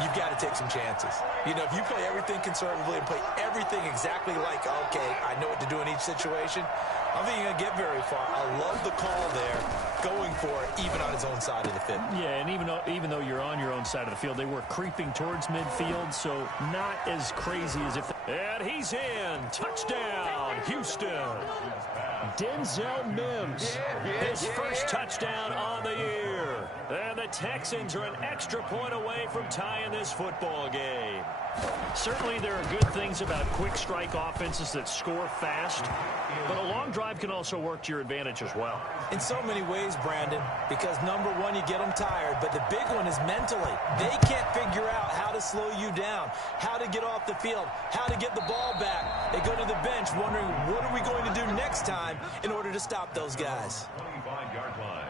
you've got to take some chances. You know, if you play everything conservatively and play everything exactly like, okay, I know what to do in each situation, I don't think you're going to get very far. I love the call there, going for it, even on his own side of the field. Yeah, and even though you're on your own side of the field, they were creeping towards midfield, so not as crazy as if... And he's in. Touchdown, Houston. Denzel Mims, his first touchdown on the year. And the Texans are an extra point away from tying this football game. Certainly there are good things about quick strike offenses that score fast, but a long drive can also work to your advantage as well. In so many ways, Brandon, because number one, you get them tired, but the big one is mentally. They can't figure out how to slow you down, how to get off the field, how to get the ball back. They go to the bench wondering, what are we going to do next time in order to stop those guys? 25-yard line.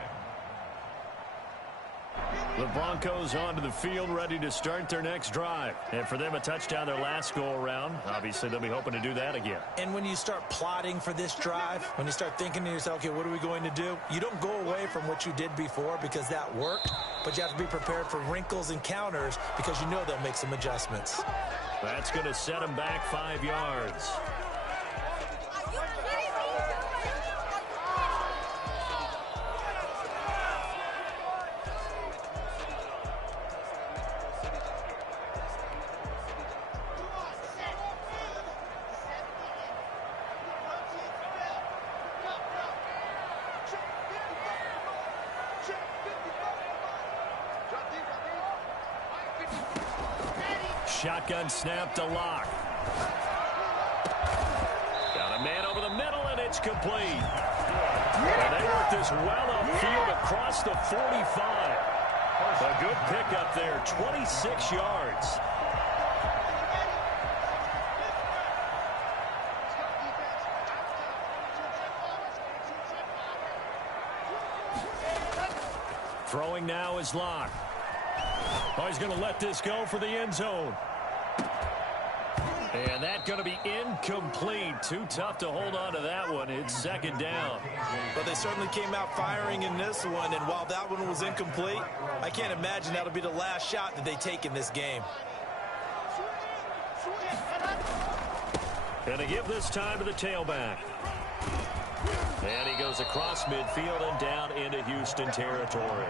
The Broncos onto the field, ready to start their next drive. And for them, a touchdown their last go-around. Obviously, they'll be hoping to do that again. And when you start plotting for this drive, when you start thinking to yourself, okay, what are we going to do? You don't go away from what you did before because that worked, but you have to be prepared for wrinkles and counters because you know they'll make some adjustments. That's going to set them back 5 yards. Shotgun snap to Locke. Got a man over the middle, and it's complete. And they work this well upfield across the 45. A good pickup there, 26 yards. Throwing now is Locke. Oh, he's going to let this go for the end zone. And that's going to be incomplete. Too tough to hold on to that one. It's second down. But they certainly came out firing in this one, and while that one was incomplete, I can't imagine that'll be the last shot that they take in this game. And to give this time to the tailback. And he goes across midfield and down into Houston territory.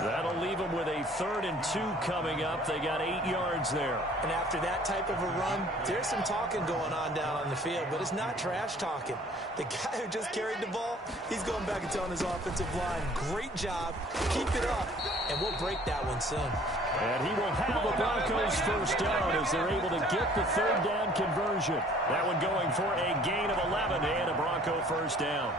That'll leave them with a 3rd and 2 coming up. They got 8 yards there. And after that type of a run, there's some talking going on down on the field, but it's not trash talking. The guy who just carried the ball, he's going back and telling his offensive line, great job, keep it up, and we'll break that one soon. And he will have the Broncos first down as they're able to get the 3rd down conversion. That one going for a gain of 11 and a Bronco first down.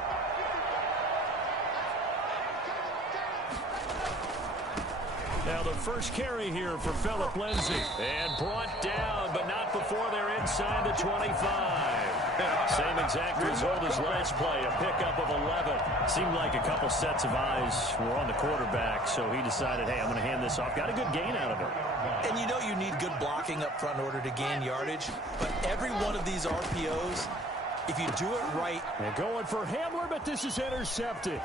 Now the first carry here for Phillip Lindsay. And brought down, but not before they're inside the 25. Same exact result as last play, a pickup of 11. Seemed like a couple sets of eyes were on the quarterback, so he decided, hey, I'm going to hand this off. Got a good gain out of it. And you know you need good blocking up front in order to gain yardage, but every one of these RPOs, if you do it right. They're going for Hamler, but this is intercepted.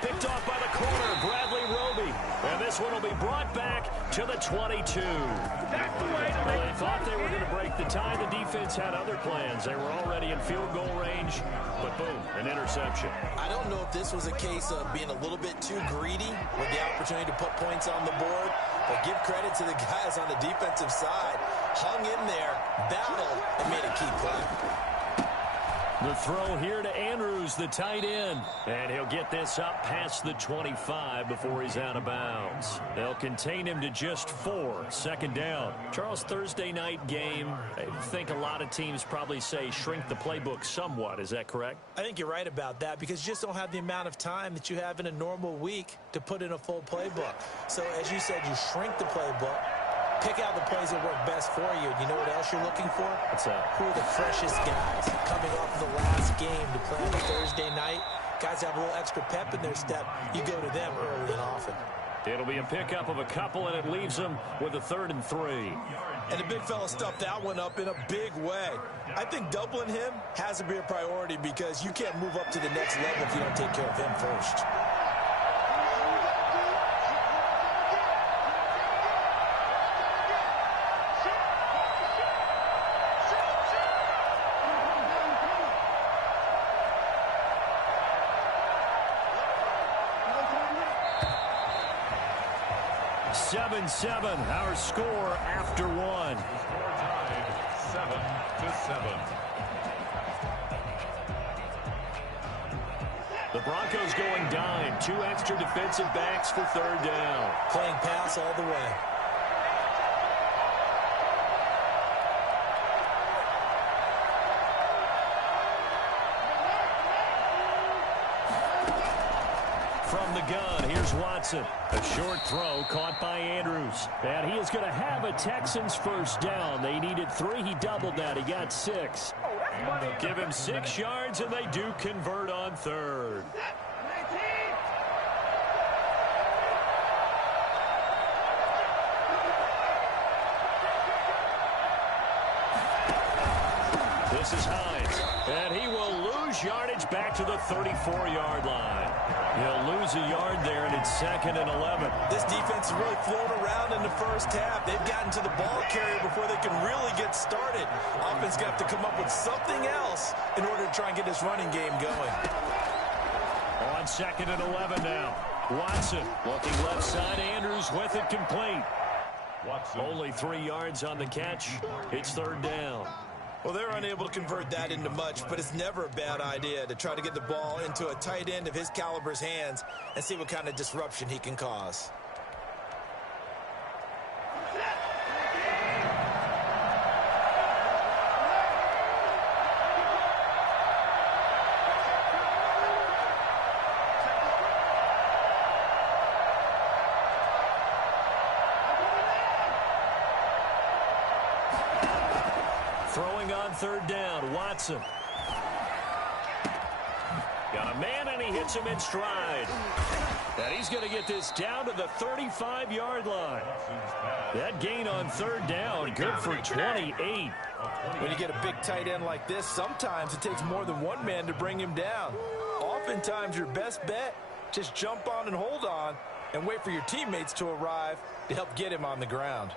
Picked off by the corner, Bradley Roby. And this one will be brought back to the 22. They thought they were going to break the tie. The defense had other plans. They were already in field goal range, but boom, an interception. I don't know if this was a case of being a little bit too greedy with the opportunity to put points on the board, but give credit to the guys on the defensive side. Hung in there, battled, and made a key play. The throw here to Andrews, the tight end. And he'll get this up past the 25 before he's out of bounds. They'll contain him to just 4. 2nd down. Charles, Thursday night game, I think a lot of teams probably say shrink the playbook somewhat. Is that correct? I think you're right about that because you just don't have the amount of time that you have in a normal week to put in a full playbook. So as you said, you shrink the playbook. Pick out the plays that work best for you. You know what else you're looking for? What's that? Who are the freshest guys coming off of the last game to play on a Thursday night? Guys have a little extra pep in their step. You go to them early and often. It'll be a pickup of a couple, and it leaves them with a 3rd and 3. And the big fella stuffed that one up in a big way. I think doubling him has to be a priority because you can't move up to the next level if you don't take care of him first. Our score after 1. Score tied 7-7. The Broncos going dime. 2 extra defensive backs for 3rd down. Playing pass all the way. From the gun, here's Watson. A short throw caught by Andrews. And he is going to have a Texans first down. They needed 3. He doubled that. He got 6. Give him 6 yards, and they do convert on 3rd. This is Hines, and he will lose yardage back to the 34-yard line. He'll lose a yard there, and it's 2nd and 11. This defense is really flown around in the first half. They've gotten to the ball carrier before they can really get started. Offense got to come up with something else in order to try and get this running game going. On 2nd and 11 now. Watson looking left side. Andrews with it complete. Watson. Only 3 yards on the catch. It's 3rd down. Well, they're unable to convert that into much, but it's never a bad idea to try to get the ball into a tight end of his caliber's hands and see what kind of disruption he can cause. Throwing on 3rd down, Watson. Got a man, and he hits him in stride. And he's going to get this down to the 35-yard line. That gain on 3rd down, good for 28. When you get a big tight end like this, sometimes it takes more than one man to bring him down. Oftentimes, your best bet, just jump on and hold on and wait for your teammates to arrive to help get him on the ground.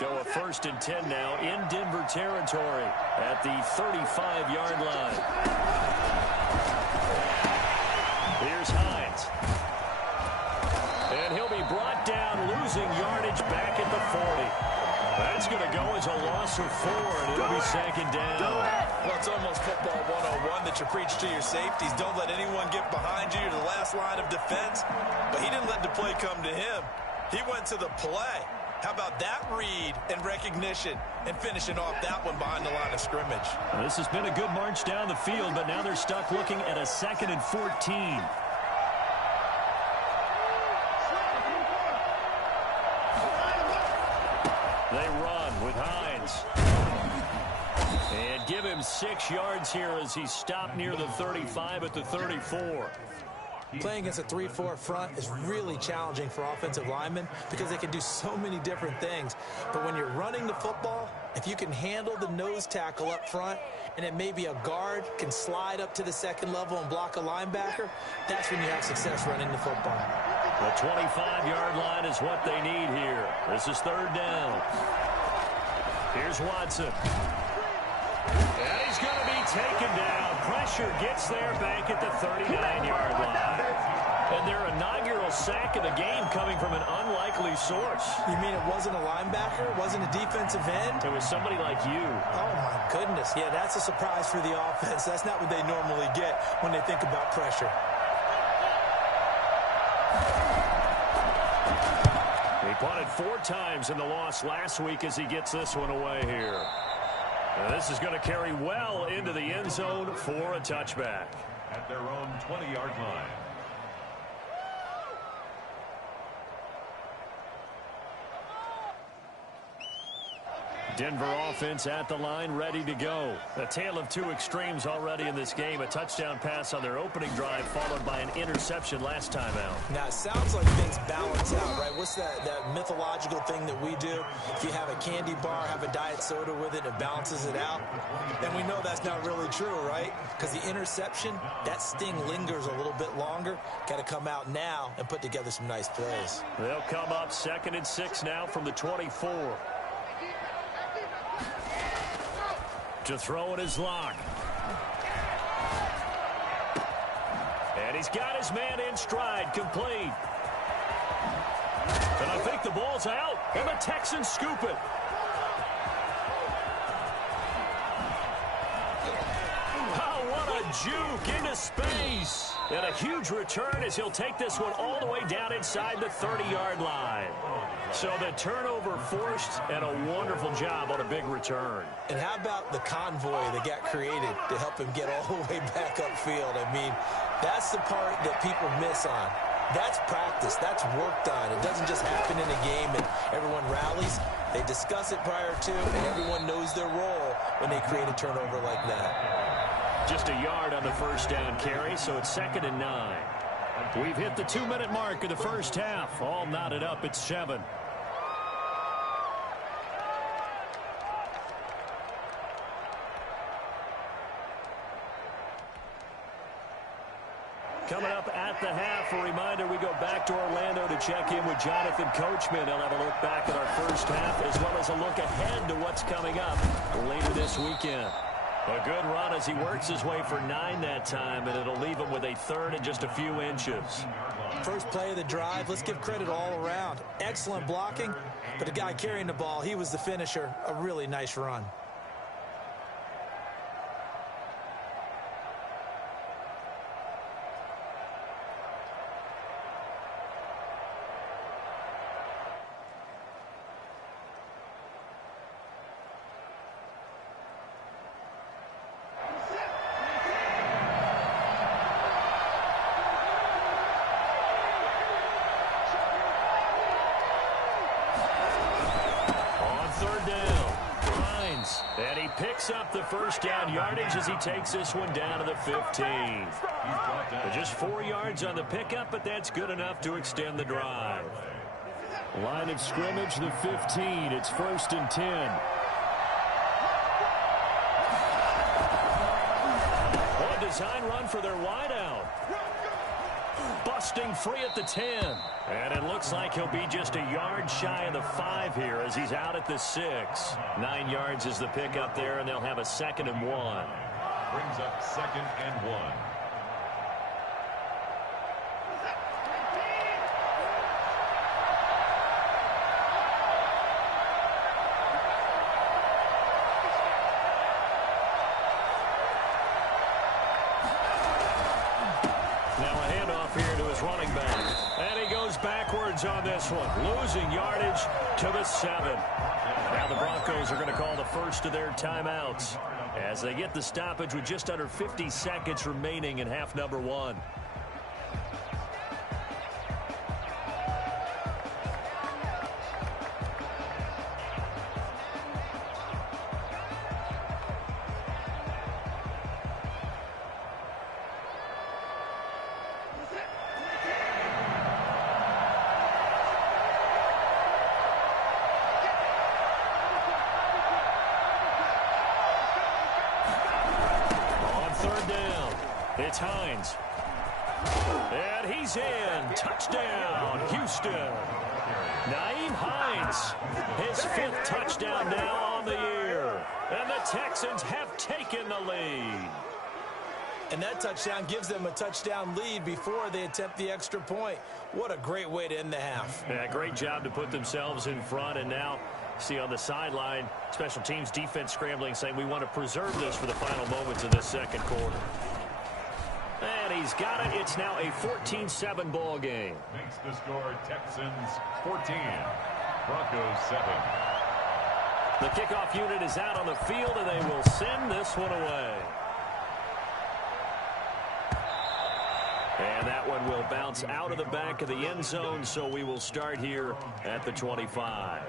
So a 1st and 10 now in Denver territory at the 35-yard line. Here's Hines. And he'll be brought down, losing yardage back at the 40. That's going to go as a loss of 4, and it'll be 2nd down. Well, it's almost football 101 that you preach to your safeties. Don't let anyone get behind you to the last line of defense. But he didn't let the play come to him. He went to the play. How about that read and recognition and finishing off that one behind the line of scrimmage? Well, this has been a good march down the field, but now they're stuck looking at a 2nd and 14. They run with Hines. And give him 6 yards here as he's stopped near the 35 at the 34. Playing against a 3-4 front is really challenging for offensive linemen because they can do so many different things. But when you're running the football, if you can handle the nose tackle up front and it may be a guard can slide up to the 2nd level and block a linebacker, that's when you have success running the football. The 25-yard line is what they need here. This is 3rd down. Here's Watson. And he's going to be taken down. Pressure gets there back at the 39-yard line. And their inaugural sack of the game coming from an unlikely source. You mean it wasn't a linebacker? It wasn't a defensive end? It was somebody like you. Oh, my goodness. Yeah, that's a surprise for the offense. That's not what they normally get when they think about pressure. He punted 4 times in the loss last week as he gets this one away here. And this is going to carry well into the end zone for a touchback. At their own 20-yard line. Denver offense at the line, ready to go. A tale of 2 extremes already in this game. A touchdown pass on their opening drive, followed by an interception last time out. Now, it sounds like things balance out, right? What's that mythological thing that we do? If you have a candy bar, have a diet soda with it, and it balances it out. And we know that's not really true, right? Because the interception, that sting lingers a little bit longer. Got to come out now and put together some nice plays. They'll come up 2nd and 6 now from the 24. To throw it is Locke. And he's got his man in stride, complete. And I think the ball's out, and the Texans scoop it. Oh, what a juke into space. And a huge return as he'll take this one all the way down inside the 30-yard line. So the turnover forced, and a wonderful job on a big return. And how about the convoy that got created to help him get all the way back upfield? I mean, that's the part that people miss on. That's practice. That's work done. It doesn't just happen in a game and everyone rallies. They discuss it prior to, and everyone knows their role when they create a turnover like that. Just a yard on the 1st down carry, so it's 2nd and 9. We've hit the 2-minute mark of the first half. All knotted up at 7. Coming up at the half, a reminder, we go back to Orlando to check in with Jonathan Coachman. He'll have a look back at our first half as well as a look ahead to what's coming up later this weekend. A good run as he works his way for 9 that time, and it'll leave him with a 3rd and just a few inches. First play of the drive, let's give credit all around. Excellent blocking, but the guy carrying the ball, he was the finisher. A really nice run. Picks up the 1st down yardage as he takes this one down to the 15. Just 4 yards on the pickup, but that's good enough to extend the drive. Line of scrimmage, the 15. It's 1st and 10. A design run for their wideout. busting free at the 10. And it looks like he'll be just a yard shy of the 5 here as he's out at the 6. 9 yards is the pickup there, and they'll have a 2nd and 1. Brings up 2nd and 1. Running back. And he goes backwards on this one. Losing yardage to the 7. Now the Broncos are going to call the first of their timeouts as they get the stoppage with just under 50 seconds remaining in half number 1. It's Hines. And he's in. Touchdown, Houston. Nyheim Hines, his 5th touchdown now on the year. And the Texans have taken the lead. And that touchdown gives them a touchdown lead before they attempt the extra point. What a great way to end the half. Yeah, great job to put themselves in front. And now, see on the sideline, special teams defense scrambling, saying we want to preserve this for the final moments of this second quarter. And he's got it. It's now a 14-7 ball game. Makes the score Texans 14, Broncos 7. The kickoff unit is out on the field, and they will send this one away. And that one will bounce out of the back of the end zone, so we will start here at the 25.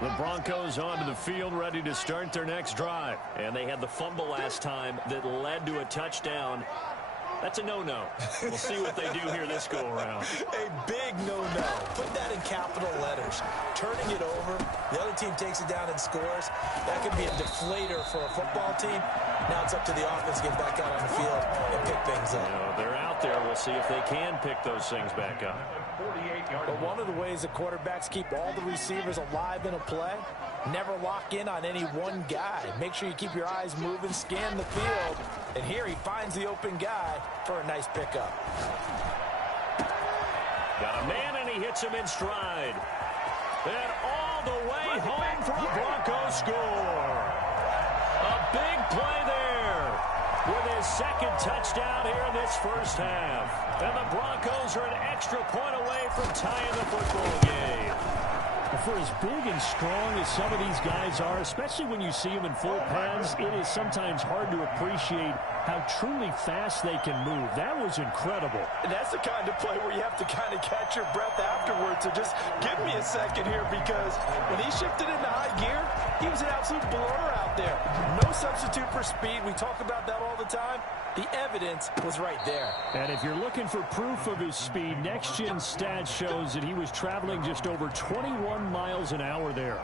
The Broncos onto the field, ready to start their next drive. And they had the fumble last time that led to a touchdown. That's a no-no. We'll see what they do here this go-around. A big no-no. Put that in capital letters. Turning it over, the other team takes it down and scores. That could be a deflator for a football team. Now it's up to the offense to get back out on the field and pick things up. You know, they're out there. We'll see if they can pick those things back up. But one of the ways that quarterbacks keep all the receivers alive in a play, never lock in on any one guy. Make sure you keep your eyes moving, scan the field. And here he finds the open guy for a nice pickup. Got a man, and he hits him in stride. And all the way home for a Broncos score. A big play there with his 2nd touchdown here in this first half. And the Broncos are an extra point away from tying the football game. For as big and strong as some of these guys are, especially when you see them in full pads, it is sometimes hard to appreciate how truly fast they can move. That was incredible. And that's the kind of play where you have to kind of catch your breath afterwards. So just give me a second here, because when he shifted into high gear, he was an absolute blur out there. No substitute for speed. We talk about that all the time. The evidence was right there. And if you're looking for proof of his speed, Next Gen Stats shows that he was traveling just over 21 miles an hour there.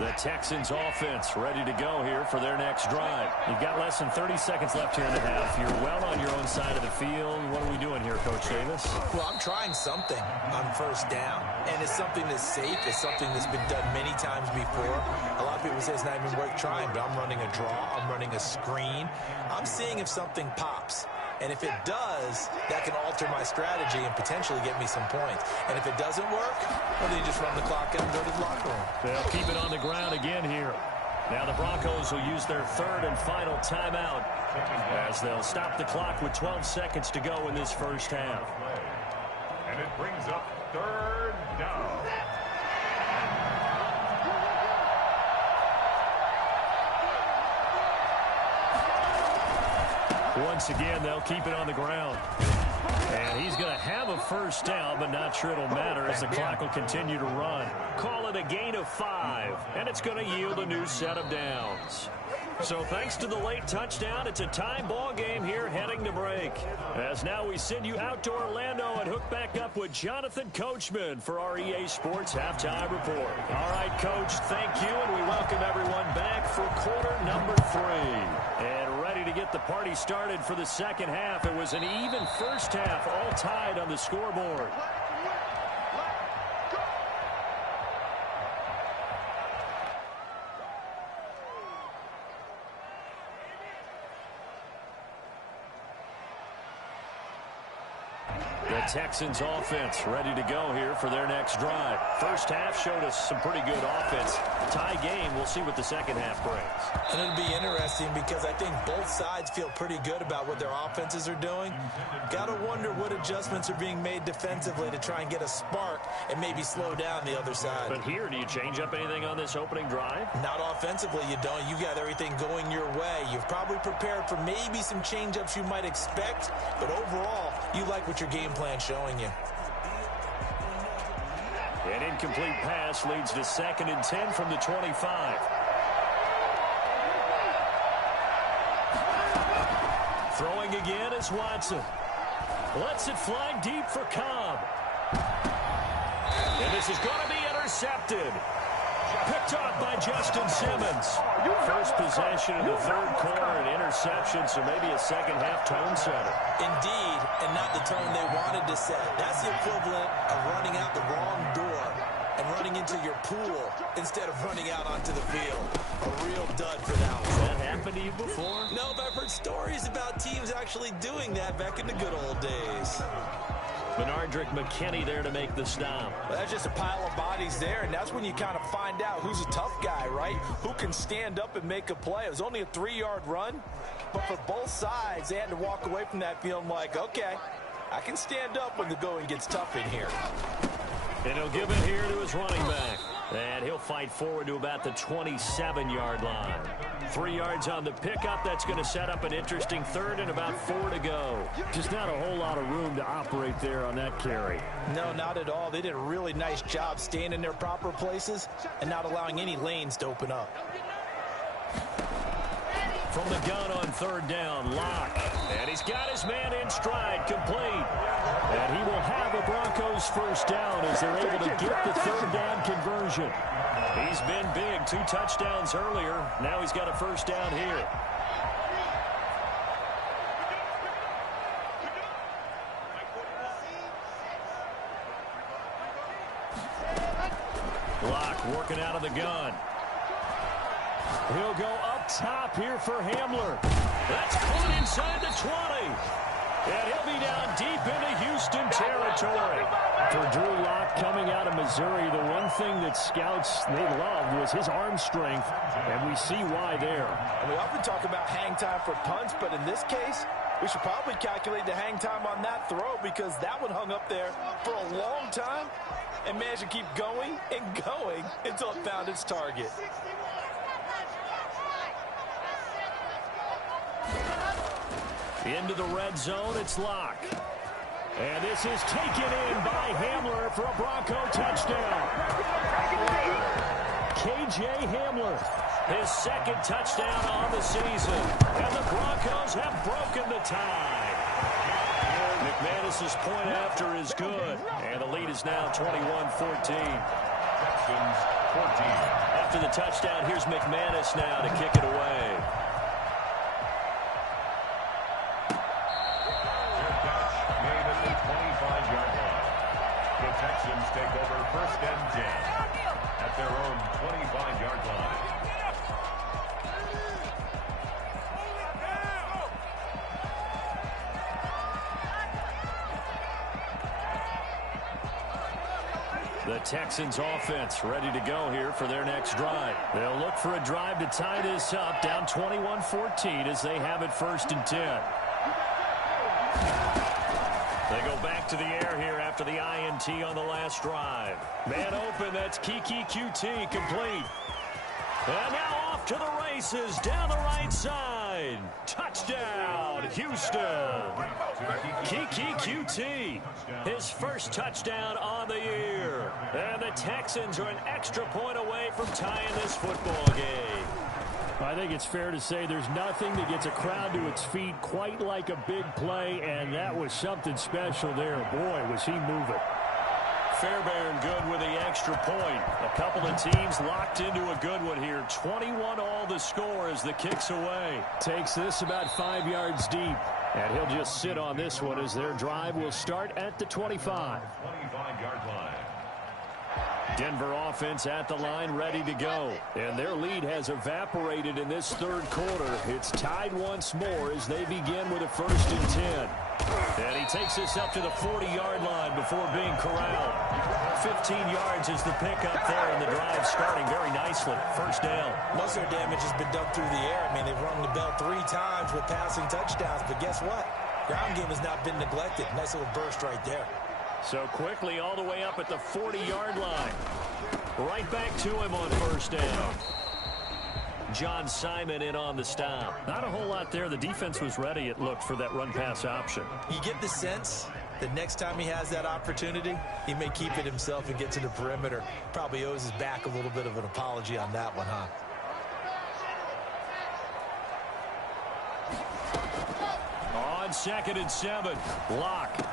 The Texans offense ready to go here for their next drive. You've got less than 30 seconds left here in the half. You're well on your own side of the field. What are we doing here, Coach Davis? Well, I'm trying something on first down. And it's something that's safe. It's something that's been done many times before. A lot of people say it's not even worth trying, but I'm running a draw. I'm running a screen. I'm seeing if something pops. And if it does, that can alter my strategy and potentially get me some points. And if it doesn't work, well, then you just run the clock out and go to the locker room. They'll keep it on the ground again here. Now the Broncos will use their 3rd and final timeout as they'll stop the clock with 12 seconds to go in this first half. And it brings up 3rd down. Once again, they'll keep it on the ground. And he's going to have a first down, but not sure it'll matter as the clock will continue to run. Call it a gain of 5, and it's going to yield a new set of downs. So thanks to the late touchdown, it's a tie ball game here heading to break. As now we send you out to Orlando and hook back up with Jonathan Coachman for our EA Sports Halftime Report. All right, Coach, thank you, and we welcome everyone back for quarter number 3. And ready to get the party started for the second half. It was an even first half, all tied on the scoreboard. The Texans offense ready to go here for their next drive. First half showed us some pretty good offense. Tie game, we'll see what the second half brings. And it'll be interesting because I think both sides feel pretty good about what their offenses are doing. Got to wonder what adjustments are being made defensively to try and get a spark and maybe slow down the other side. But here, do you change up anything on this opening drive? Not offensively, you don't. You've got everything going your way. You've probably prepared for maybe some change-ups you might expect, but overall, you like what your game plan showing you. An incomplete pass leads to 2nd and 10 from the 25. Throwing again is Watson. Lets it fly deep for Cobb. And this is going to be intercepted. Picked off by Justin Simmons. First possession in the third quarter, an interception, so maybe a second half tone setter. Indeed, and not the tone they wanted to set. That's the equivalent of running out the wrong door and running into your pool instead of running out onto the field. A real dud for that one. Has that happened to you before? No, but I've heard stories about teams actually doing that back in the good old days. Benardrick McKinney there to make the stop. Well, that's just a pile of bodies there, and that's when you kind of find out who's a tough guy, right? Who can stand up and make a play. It was only a 3-yard run, but for both sides, they had to walk away from that feeling like, okay, I can stand up when the going gets tough in here. And he'll give it here to his running back. And he'll fight forward to about the 27-yard line. 3 yards on the pickup. That's going to set up an interesting third and about 4 to go. Just not a whole lot of room to operate there on that carry. No, not at all. They did a really nice job staying in their proper places and not allowing any lanes to open up. From the gun on 3rd down, Locke. And he's got his man in stride, complete. And he will have a Broncos first down as they're able to get the 3rd down conversion. He's been big, 2 touchdowns earlier. Now he's got a first down here. Locke working out of the gun. He'll go up top here for Hamler. That's caught inside the 20. And he'll be down deep into Houston territory. For Drew Lock coming out of Missouri, the one thing that scouts they loved was his arm strength, and we see why there. And we often talk about hang time for punts, but in this case, we should probably calculate the hang time on that throw because that one hung up there for a long time and managed to keep going and going until it found its target. Into the red zone, it's Locke. And this is taken in by Hamler for a Bronco touchdown. K.J. Hamler, his 2nd touchdown on the season. And the Broncos have broken the tie. McManus's point after is good. And the lead is now 21-14. Texans 14. After the touchdown, here's McManus now to kick it away. Texans take over 1st and 10 at their own 25-yard line. The Texans offense ready to go here for their next drive. They'll look for a drive to tie this up, down 21-14 as they have it 1st and 10. They go back to the air here after the INT on the last drive. Man open, that's Kiki QT complete. And now off to the races down the right side. line. Touchdown, Houston. Kiki QT, his first touchdown on the year. And the Texans are an extra point away from tying this football game. I think it's fair to say there's nothing that gets a crowd to its feet quite like a big play, and that was something special there. Boy, was he moving. Fairbairn good with the extra point. A couple of teams locked into a good one here. 21 all the score as the kick's away. Takes this about 5 yards deep. And he'll just sit on this one as their drive will start at the 25. 25-yard line. Denver offense at the line, ready to go. And their lead has evaporated in this third quarter. It's tied once more as they begin with a 1st and 10. And he takes this up to the 40-yard line before being corralled. 15 yards is the pickup there, and the drive starting very nicely. First down. Most of their damage has been done through the air. I mean, they've rung the bell 3 times with passing touchdowns, but guess what? Ground game has not been neglected. Nice little burst right there. So quickly all the way up at the 40-yard line. Right back to him on first down. John Simon in on the stop. Not a whole lot there. The defense was ready, it looked, for that run-pass option. You get the sense that next time he has that opportunity, he may keep it himself and get to the perimeter. Probably owes his back a little bit of an apology on that one, huh? On 2nd and 7, Locke.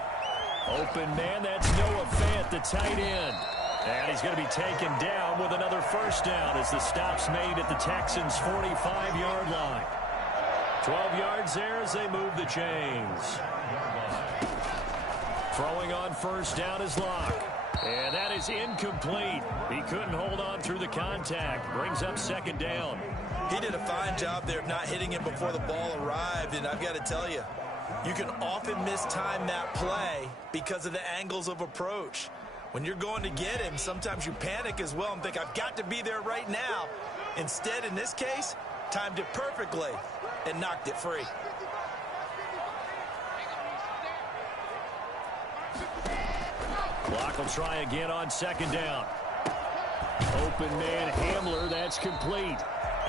Open man, that's Noah Fant, the tight end. And he's going to be taken down with another first down as the stop's made at the Texans' 45-yard line. 12 yards there as they move the chains. Throwing on first down is Locke. And that is incomplete. He couldn't hold on through the contact. Brings up 2nd down. He did a fine job there of not hitting him before the ball arrived, and I've got to tell you, you can often mistime that play because of the angles of approach. When you're going to get him, sometimes you panic as well and think, I've got to be there right now. Instead, in this case, timed it perfectly and knocked it free. Clock will try again on 2nd down. Open man, Hamler, that's complete.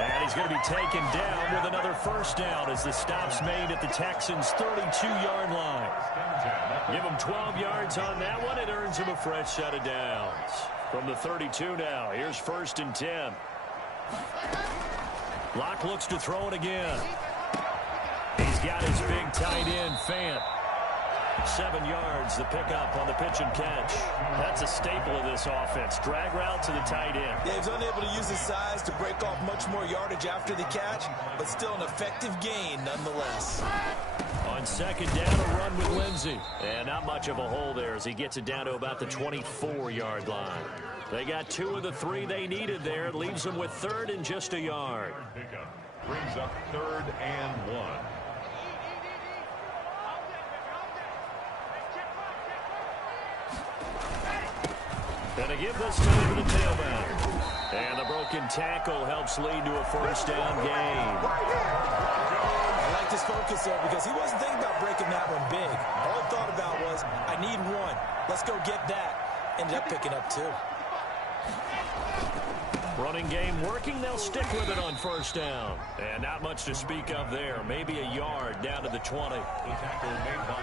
And he's going to be taken down with another first down as the stop's made at the Texans' 32-yard line. Give him 12 yards on that one. It earns him a fresh set of downs. From the 32 now, here's 1st and 10. Locke looks to throw it again. He's got his big tight end, Fant. 7 yards, the pickup on the pitch and catch. That's a staple of this offense. Drag route to the tight end. Yeah, he's unable to use his size to break off much more yardage after the catch, but still an effective gain nonetheless. On 2nd down, a run with Lindsey. And not much of a hole there as he gets it down to about the 24-yard line. They got 2 of the 3 they needed there. It leaves them with 3rd and just a yard. Pickup brings up 3rd and 1. Gonna give this time to the tailback. And the broken tackle helps lead to a first down gain. I liked his focus there because he wasn't thinking about breaking that one big. All he thought about was, I need 1. Let's go get that. Ended up picking up 2. Running game working. They'll stick with it on first down. And not much to speak of there. Maybe a yard down to the 20.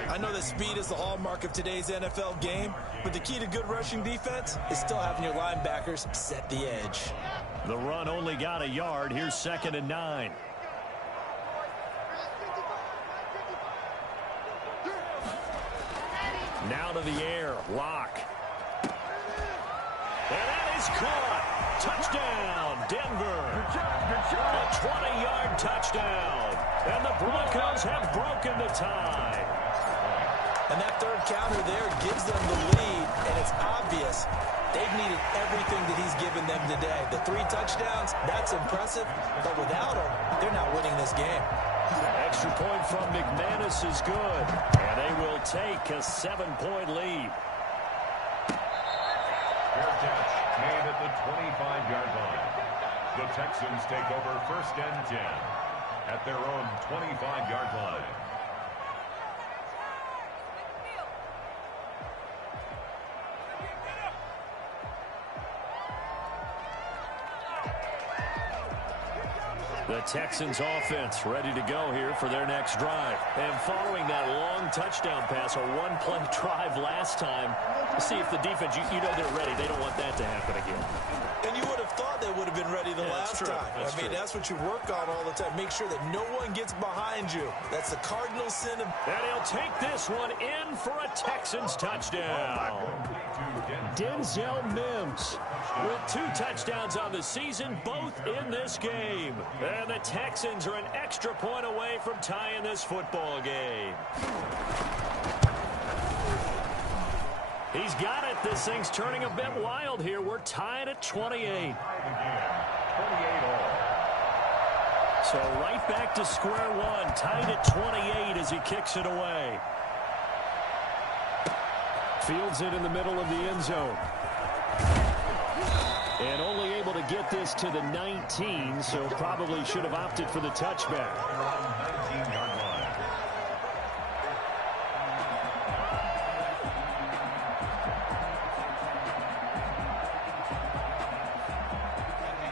I know that speed is the hallmark of today's NFL game, but the key to good rushing defense is still having your linebackers set the edge. The run only got a yard. Here's 2nd and 9. Now to the air. Locke. And that is caught. Touchdown, Denver. A 20-yard touchdown. And the Broncos have broken the tie. And that third counter there gives them the lead, and it's obvious they've needed everything that he's given them today. The 3 touchdowns, that's impressive, but without him, they're not winning this game. Extra point from McManus is good, and they will take a 7-point lead. Fair catch made at the 25-yard line. The Texans take over 1st and 10 at their own 25-yard line. The Texans offense ready to go here for their next drive. And following that long touchdown pass, a one-play drive last time, let's see if the defense, you know they're ready. They don't want that to happen again. And you would have thought they would have been ready the last time. I mean, that's what you work on all the time. Make sure that no one gets behind you. That's the cardinal sin. And he'll take this one in for a Texans touchdown. Denzel Mims with 2 touchdowns on the season, both in this game. And the Texans are an extra point away from tying this football game. He's got it. This thing's turning a bit wild here. We're tied at 28. So right back to square one, tied at 28 as he kicks it away. Fields it in the middle of the end zone. And only able to get this to the 19, so probably should have opted for the touchback. 19-yard line.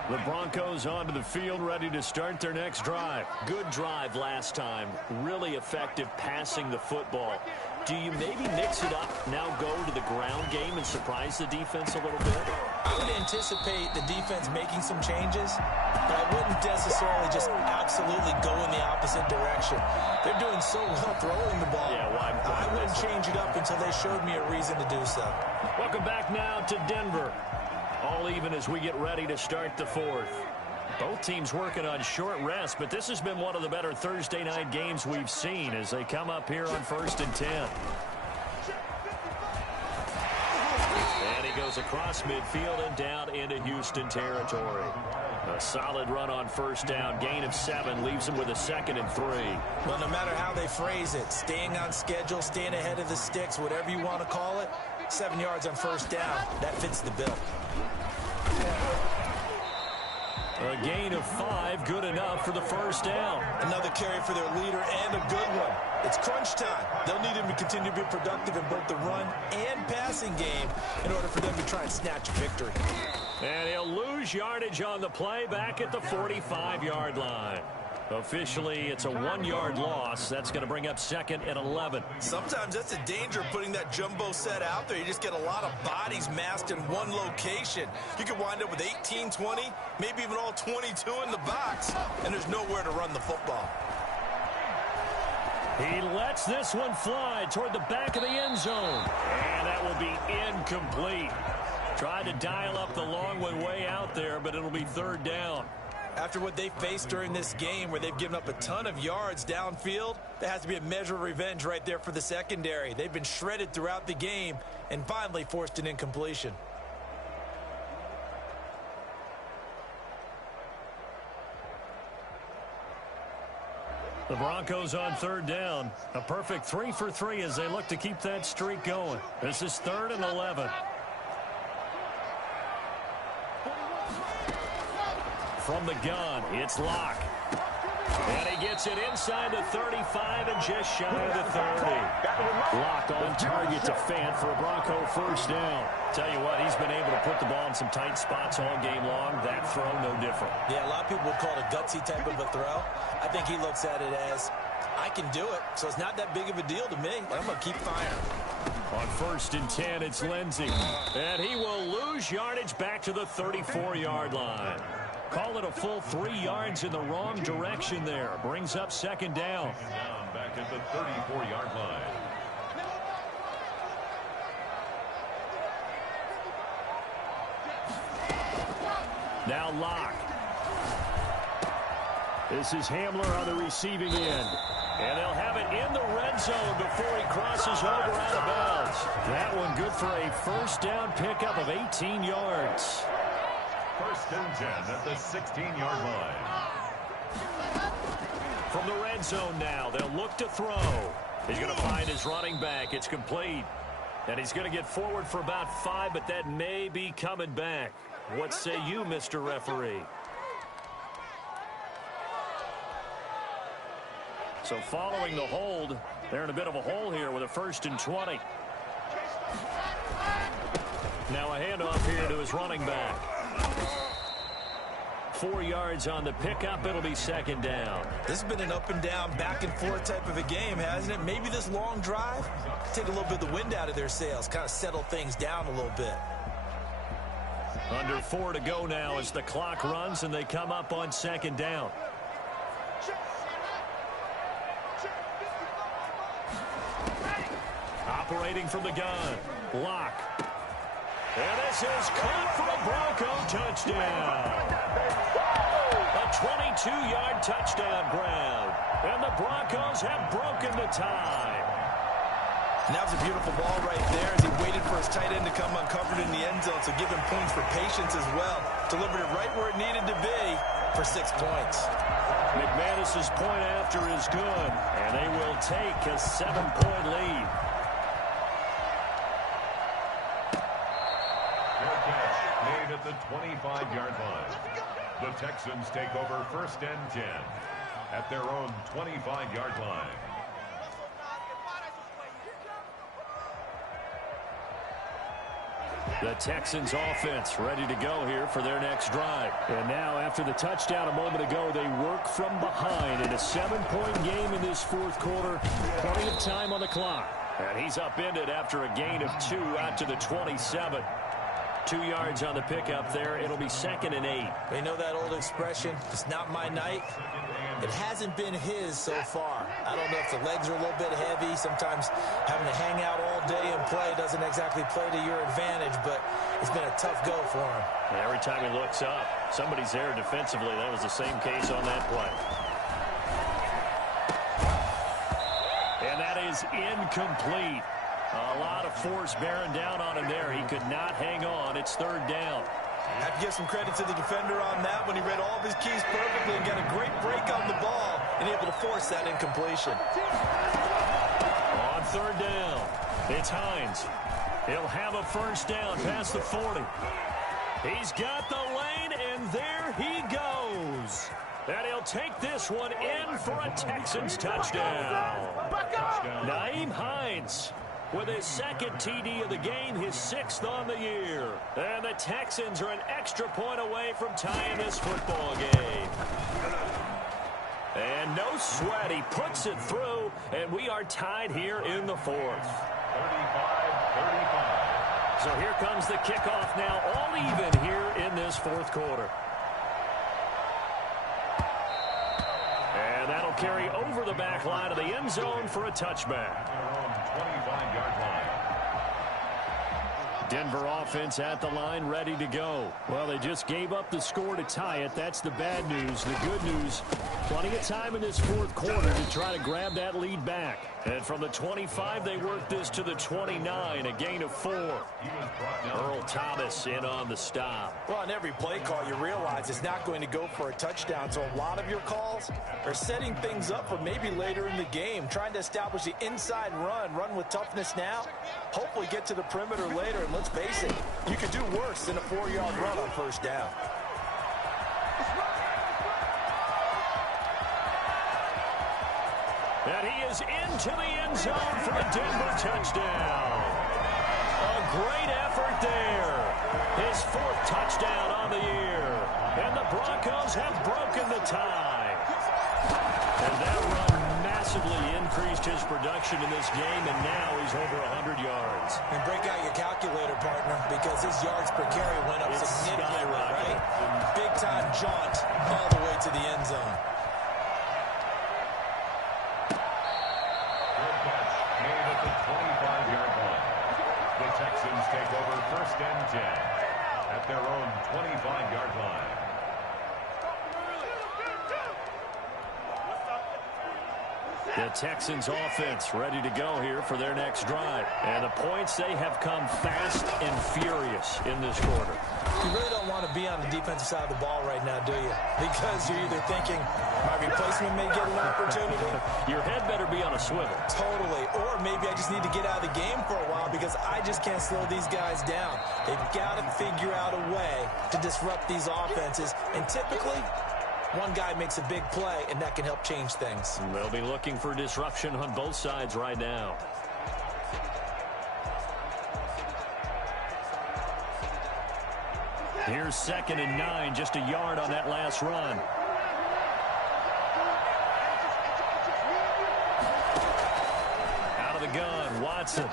The Broncos onto the field, ready to start their next drive. Good drive last time. Really effective passing the football. Do you maybe mix it up, now go to the ground game and surprise the defense a little bit? I would anticipate the defense making some changes, but I wouldn't necessarily just absolutely go in the opposite direction. They're doing so well throwing the ball. Yeah, well, I wouldn't change it up until they showed me a reason to do so. Welcome back now to Denver. All even as we get ready to start the fourth. Both teams working on short rest, but this has been one of the better Thursday night games we've seen as they come up here on 1st and 10. And he goes across midfield and down into Houston territory. A solid run on first down, gain of 7, leaves him with a 2nd and 3. Well, no matter how they phrase it, staying on schedule, staying ahead of the sticks, whatever you want to call it, 7 yards on first down, that fits the bill. A gain of 5, good enough for the first down. Another carry for their leader and a good one. It's crunch time. They'll need him to continue to be productive in both the run and passing game in order for them to try and snatch a victory. And he'll lose yardage on the play back at the 45-yard line. Officially, it's a 1-yard loss. That's going to bring up 2nd and 11. Sometimes that's the danger of putting that jumbo set out there. You just get a lot of bodies massed in one location. You could wind up with 18, 20, maybe even all 22 in the box, and there's nowhere to run the football. He lets this one fly toward the back of the end zone. And that will be incomplete. Tried to dial up the long one way out there, but it'll be 3rd down. After what they faced during this game where they've given up a ton of yards downfield, there has to be a measure of revenge right there for the secondary. They've been shredded throughout the game and finally forced an incompletion. The Broncos on 3rd down. A perfect 3 for 3 as they look to keep that streak going. This is 3rd and 11. From the gun, it's Locke. And he gets it inside the 35 and just shy of the 30. Locke on target to Fant for a Bronco first down. Tell you what, he's been able to put the ball in some tight spots all game long. That throw, no different. Yeah, a lot of people would call it a gutsy type of a throw. I think he looks at it as, I can do it, so it's not that big of a deal to me. I'm going to keep firing. On 1st and 10, it's Lindsey. And he will lose yardage back to the 34-yard line. Call it a full 3 yards in the wrong direction there. Brings up 2nd down. Back at the 34-yard line. Now Locke. This is Hamler on the receiving end. And they'll have it in the red zone before he crosses over out of bounds. That one good for a first down pickup of 18 yards. 1st and 10 at the 16-yard line. From the red zone now, they'll look to throw. He's going to find his running back. It's complete. And he's going to get forward for about 5, but that may be coming back. What say you, Mr. Referee? So following the hold, they're in a bit of a hole here with a 1st and 20. Now a handoff here to his running back. 4 yards on the pickup. It'll be second down. This has been an up and down, back and forth type of a game, hasn't it? Maybe this long drive, take a little bit of the wind out of their sails, kind of settle things down a little bit. Under 4 to go now as the clock runs and they come up on second down. Operating from the gun. Block. And this is caught for a Bronco touchdown. A 22-yard touchdown grab. And the Broncos have broken the tie. And that was a beautiful ball right there as he waited for his tight end to come uncovered in the end zone. So give him points for patience as well. Delivered it right where it needed to be for 6 points. McManus's point after is good. And they will take a 7-point lead. Made at the 25-yard line. The Texans take over 1st and 10 at their own 25-yard line. The Texans offense ready to go here for their next drive. And now after the touchdown a moment ago, they work from behind in a 7-point game in this 4th quarter. Plenty of time on the clock. And he's upended after a gain of 2 out to the 27. 2 yards on the pickup there. It'll be 2nd and 8. You know that old expression, it's not my night? It hasn't been his so far. I don't know if the legs are a little bit heavy. Sometimes having to hang out all day and play doesn't exactly play to your advantage, but it's been a tough go for him. And every time he looks up, somebody's there defensively. That was the same case on that play. And that is incomplete. A lot of force bearing down on him there. He could not hang on. It's 3rd down. I have to give some credit to the defender on that when he read all of his keys perfectly and got a great break on the ball and able to force that incompletion. On 3rd down, it's Hines. He'll have a 1st down past the 40. He's got the lane, and there he goes. And he'll take this one in for a Texans touchdown. Nyheim Hines with his 2nd TD of the game, his 6th on the year. And the Texans are an extra point away from tying this football game. And no sweat, he puts it through, and we are tied here in the 4th. 35-35. So here comes the kickoff now, all even here in this 4th quarter. And that'll carry over the back line of the end zone for a touchback. 25-yard line. Denver offense at the line, ready to go. Well, they just gave up the score to tie it. That's the bad news. The good news, plenty of time in this 4th quarter to try to grab that lead back. And from the 25, they work this to the 29, a gain of 4. Earl Thomas in on the stop. Well, on every play call, you realize it's not going to go for a touchdown. So a lot of your calls are setting things up for maybe later in the game, trying to establish the inside run with toughness now, hopefully get to the perimeter later. And let's face it, you could do worse than a 4-yard run on 1st down. And he is into the end zone for a Denver touchdown. A great effort there. His 4th touchdown on the year. And the Broncos have broken the tie. And that run massively increased his production in this game, and now he's over 100 yards. And break out your calculator, partner, because his yards per carry went up significantly, right? Big-time jaunt all the way to the end zone. Texans take over 1st and 10 at their own 25-yard line. The Texans offense ready to go here for their next drive. And the points, they have come fast and furious in this quarter. You really don't want to be on the defensive side of the ball right now, do you? Because you're either thinking, my replacement may get an opportunity. Your head better be on a swivel. Totally. Or maybe I just need to get out of the game for a while because I just can't slow these guys down. They've got to figure out a way to disrupt these offenses. And typically, one guy makes a big play, and that can help change things. They'll be looking for disruption on both sides right now. Here's 2nd and 9, just a yard on that last run. Out of the gun, Watson.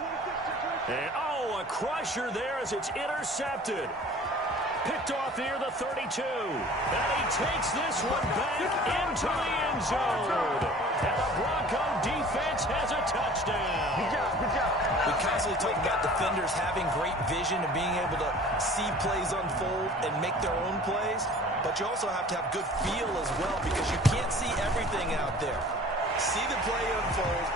And, oh, a crusher there as it's intercepted. Picked off near the 32. And he takes this one back into the end zone. And the Bronco defense has a touchdown. Good job, good job. We constantly talk about defenders having great vision and being able to see plays unfold and make their own plays. But you also have to have good feel as well because you can't see everything out there. See the play unfold,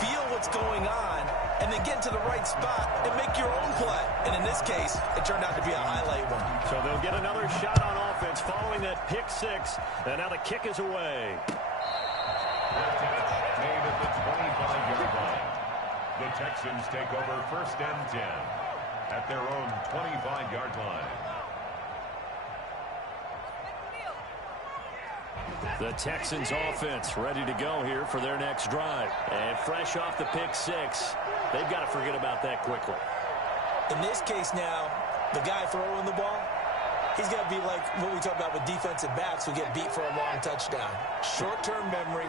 feel what's going on, and then get to the right spot and make your own play. And in this case, it turned out to be a highlight one. So they'll get another shot on offense following that pick six. And now the kick is away. Made at the 25-yard line. The Texans take over 1st and 10 at their own 25-yard line. The Texans offense ready to go here for their next drive. And fresh off the pick six, they've got to forget about that quickly. In this case now, the guy throwing the ball, he's got to be like what we talk about with defensive backs who get beat for a long touchdown. Short-term memory,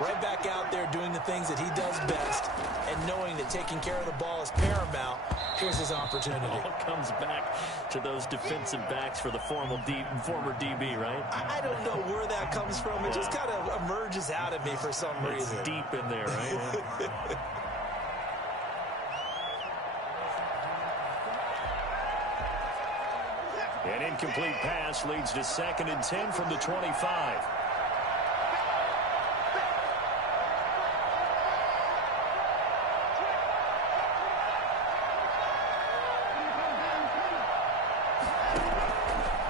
right back out there doing the things that he does best, and knowing that taking care of the ball is paramount. Here's his opportunity. It all comes back to those defensive backs for the former DB, right? I don't know where that comes from. It just kind of emerges out of me for some reason. It's deep in there, right? An incomplete pass leads to 2nd and 10 from the 25.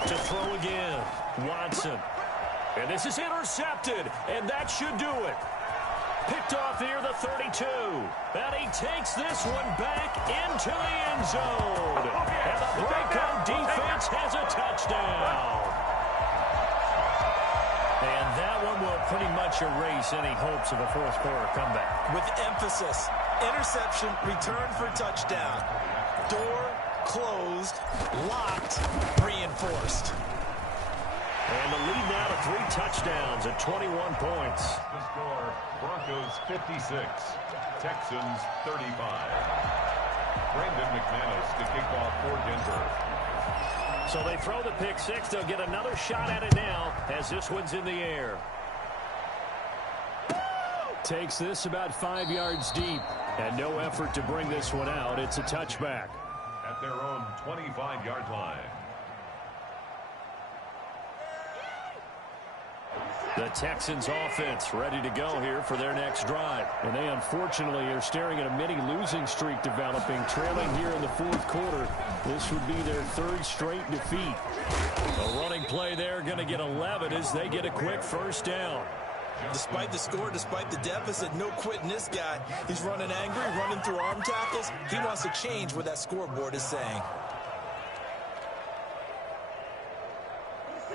To throw again, Watson. And this is intercepted, and that should do it. Picked off near the 32. And he takes this one back into the end zone. And the Bronco defense has a touchdown. And that one will pretty much erase any hopes of a fourth-quarter comeback. With emphasis, interception, return for touchdown. Door closed, locked, reinforced. And the lead now to 3 touchdowns at 21 points. The score, Broncos 56, Texans 35. Brandon McManus to kick off for Denver. So they throw the pick six. They'll get another shot at it now as this one's in the air. Takes this about 5 yards deep. And no effort to bring this one out. It's a touchback. At their own 25-yard line. The Texans offense ready to go here for their next drive. And they unfortunately are staring at a mini losing streak developing, trailing here in the fourth quarter. This would be their 3rd straight defeat. A running play there, going to get 11 as they get a quick first down. Despite the score, despite the deficit, no quitting this guy. He's running angry, running through arm tackles. He wants to change what that scoreboard is saying.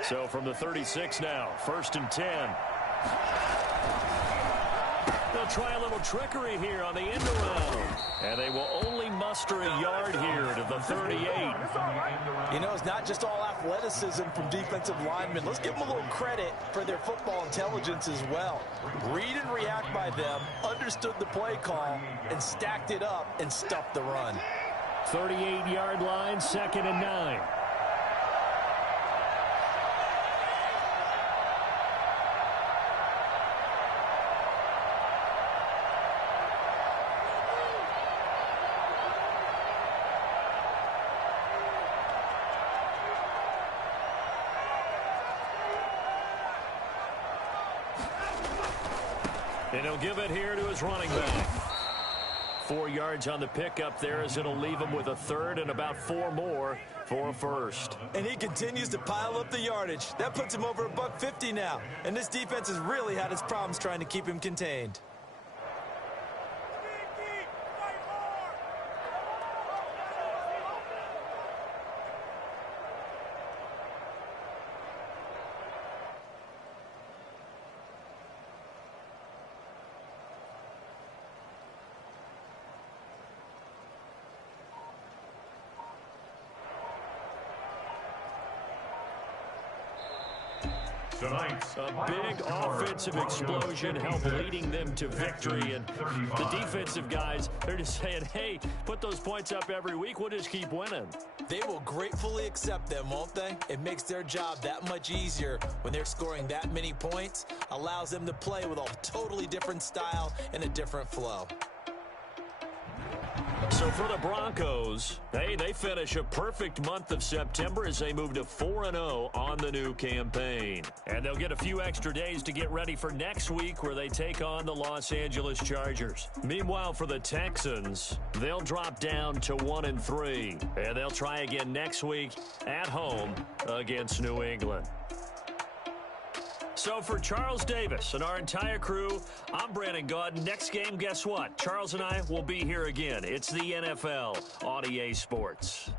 So from the 36 now, 1st and 10. They'll try a little trickery here on the end around. And they will only muster a yard here to the 38. You know, it's not just all athleticism from defensive linemen. Let's give them a little credit for their football intelligence as well. Read and react by them, understood the play call, and stacked it up and stuffed the run. 38-yard line, 2nd and 9. And he'll give it here to his running back. 4 yards on the pickup there as it'll leave him with a 3rd and about 4 more for a first. And he continues to pile up the yardage. That puts him over $150 now. And this defense has really had its problems trying to keep him contained. A big offensive explosion helped leading them to victory. And the defensive guys, they're just saying, hey, put those points up every week. We'll just keep winning. They will gratefully accept them, won't they? It makes their job that much easier when they're scoring that many points. Allows them to play with a totally different style and a different flow. So for the Broncos, hey, they finish a perfect month of September as they move to 4-0 on the new campaign. And they'll get a few extra days to get ready for next week where they take on the Los Angeles Chargers. Meanwhile, for the Texans, they'll drop down to 1-3. And they'll try again next week at home against New England. So for Charles Davis and our entire crew, I'm Brandon Gaudin. Next game, guess what? Charles and I will be here again. It's the NFL on EA Sports.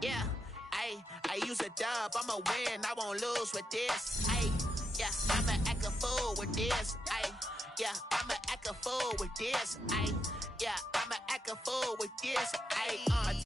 Yeah, I use a dub, I'ma win, I won't lose with this. Yeah, I'ma act a fool with this. Yeah, I'ma act a fool with this. Yeah, I'ma act a fool with this.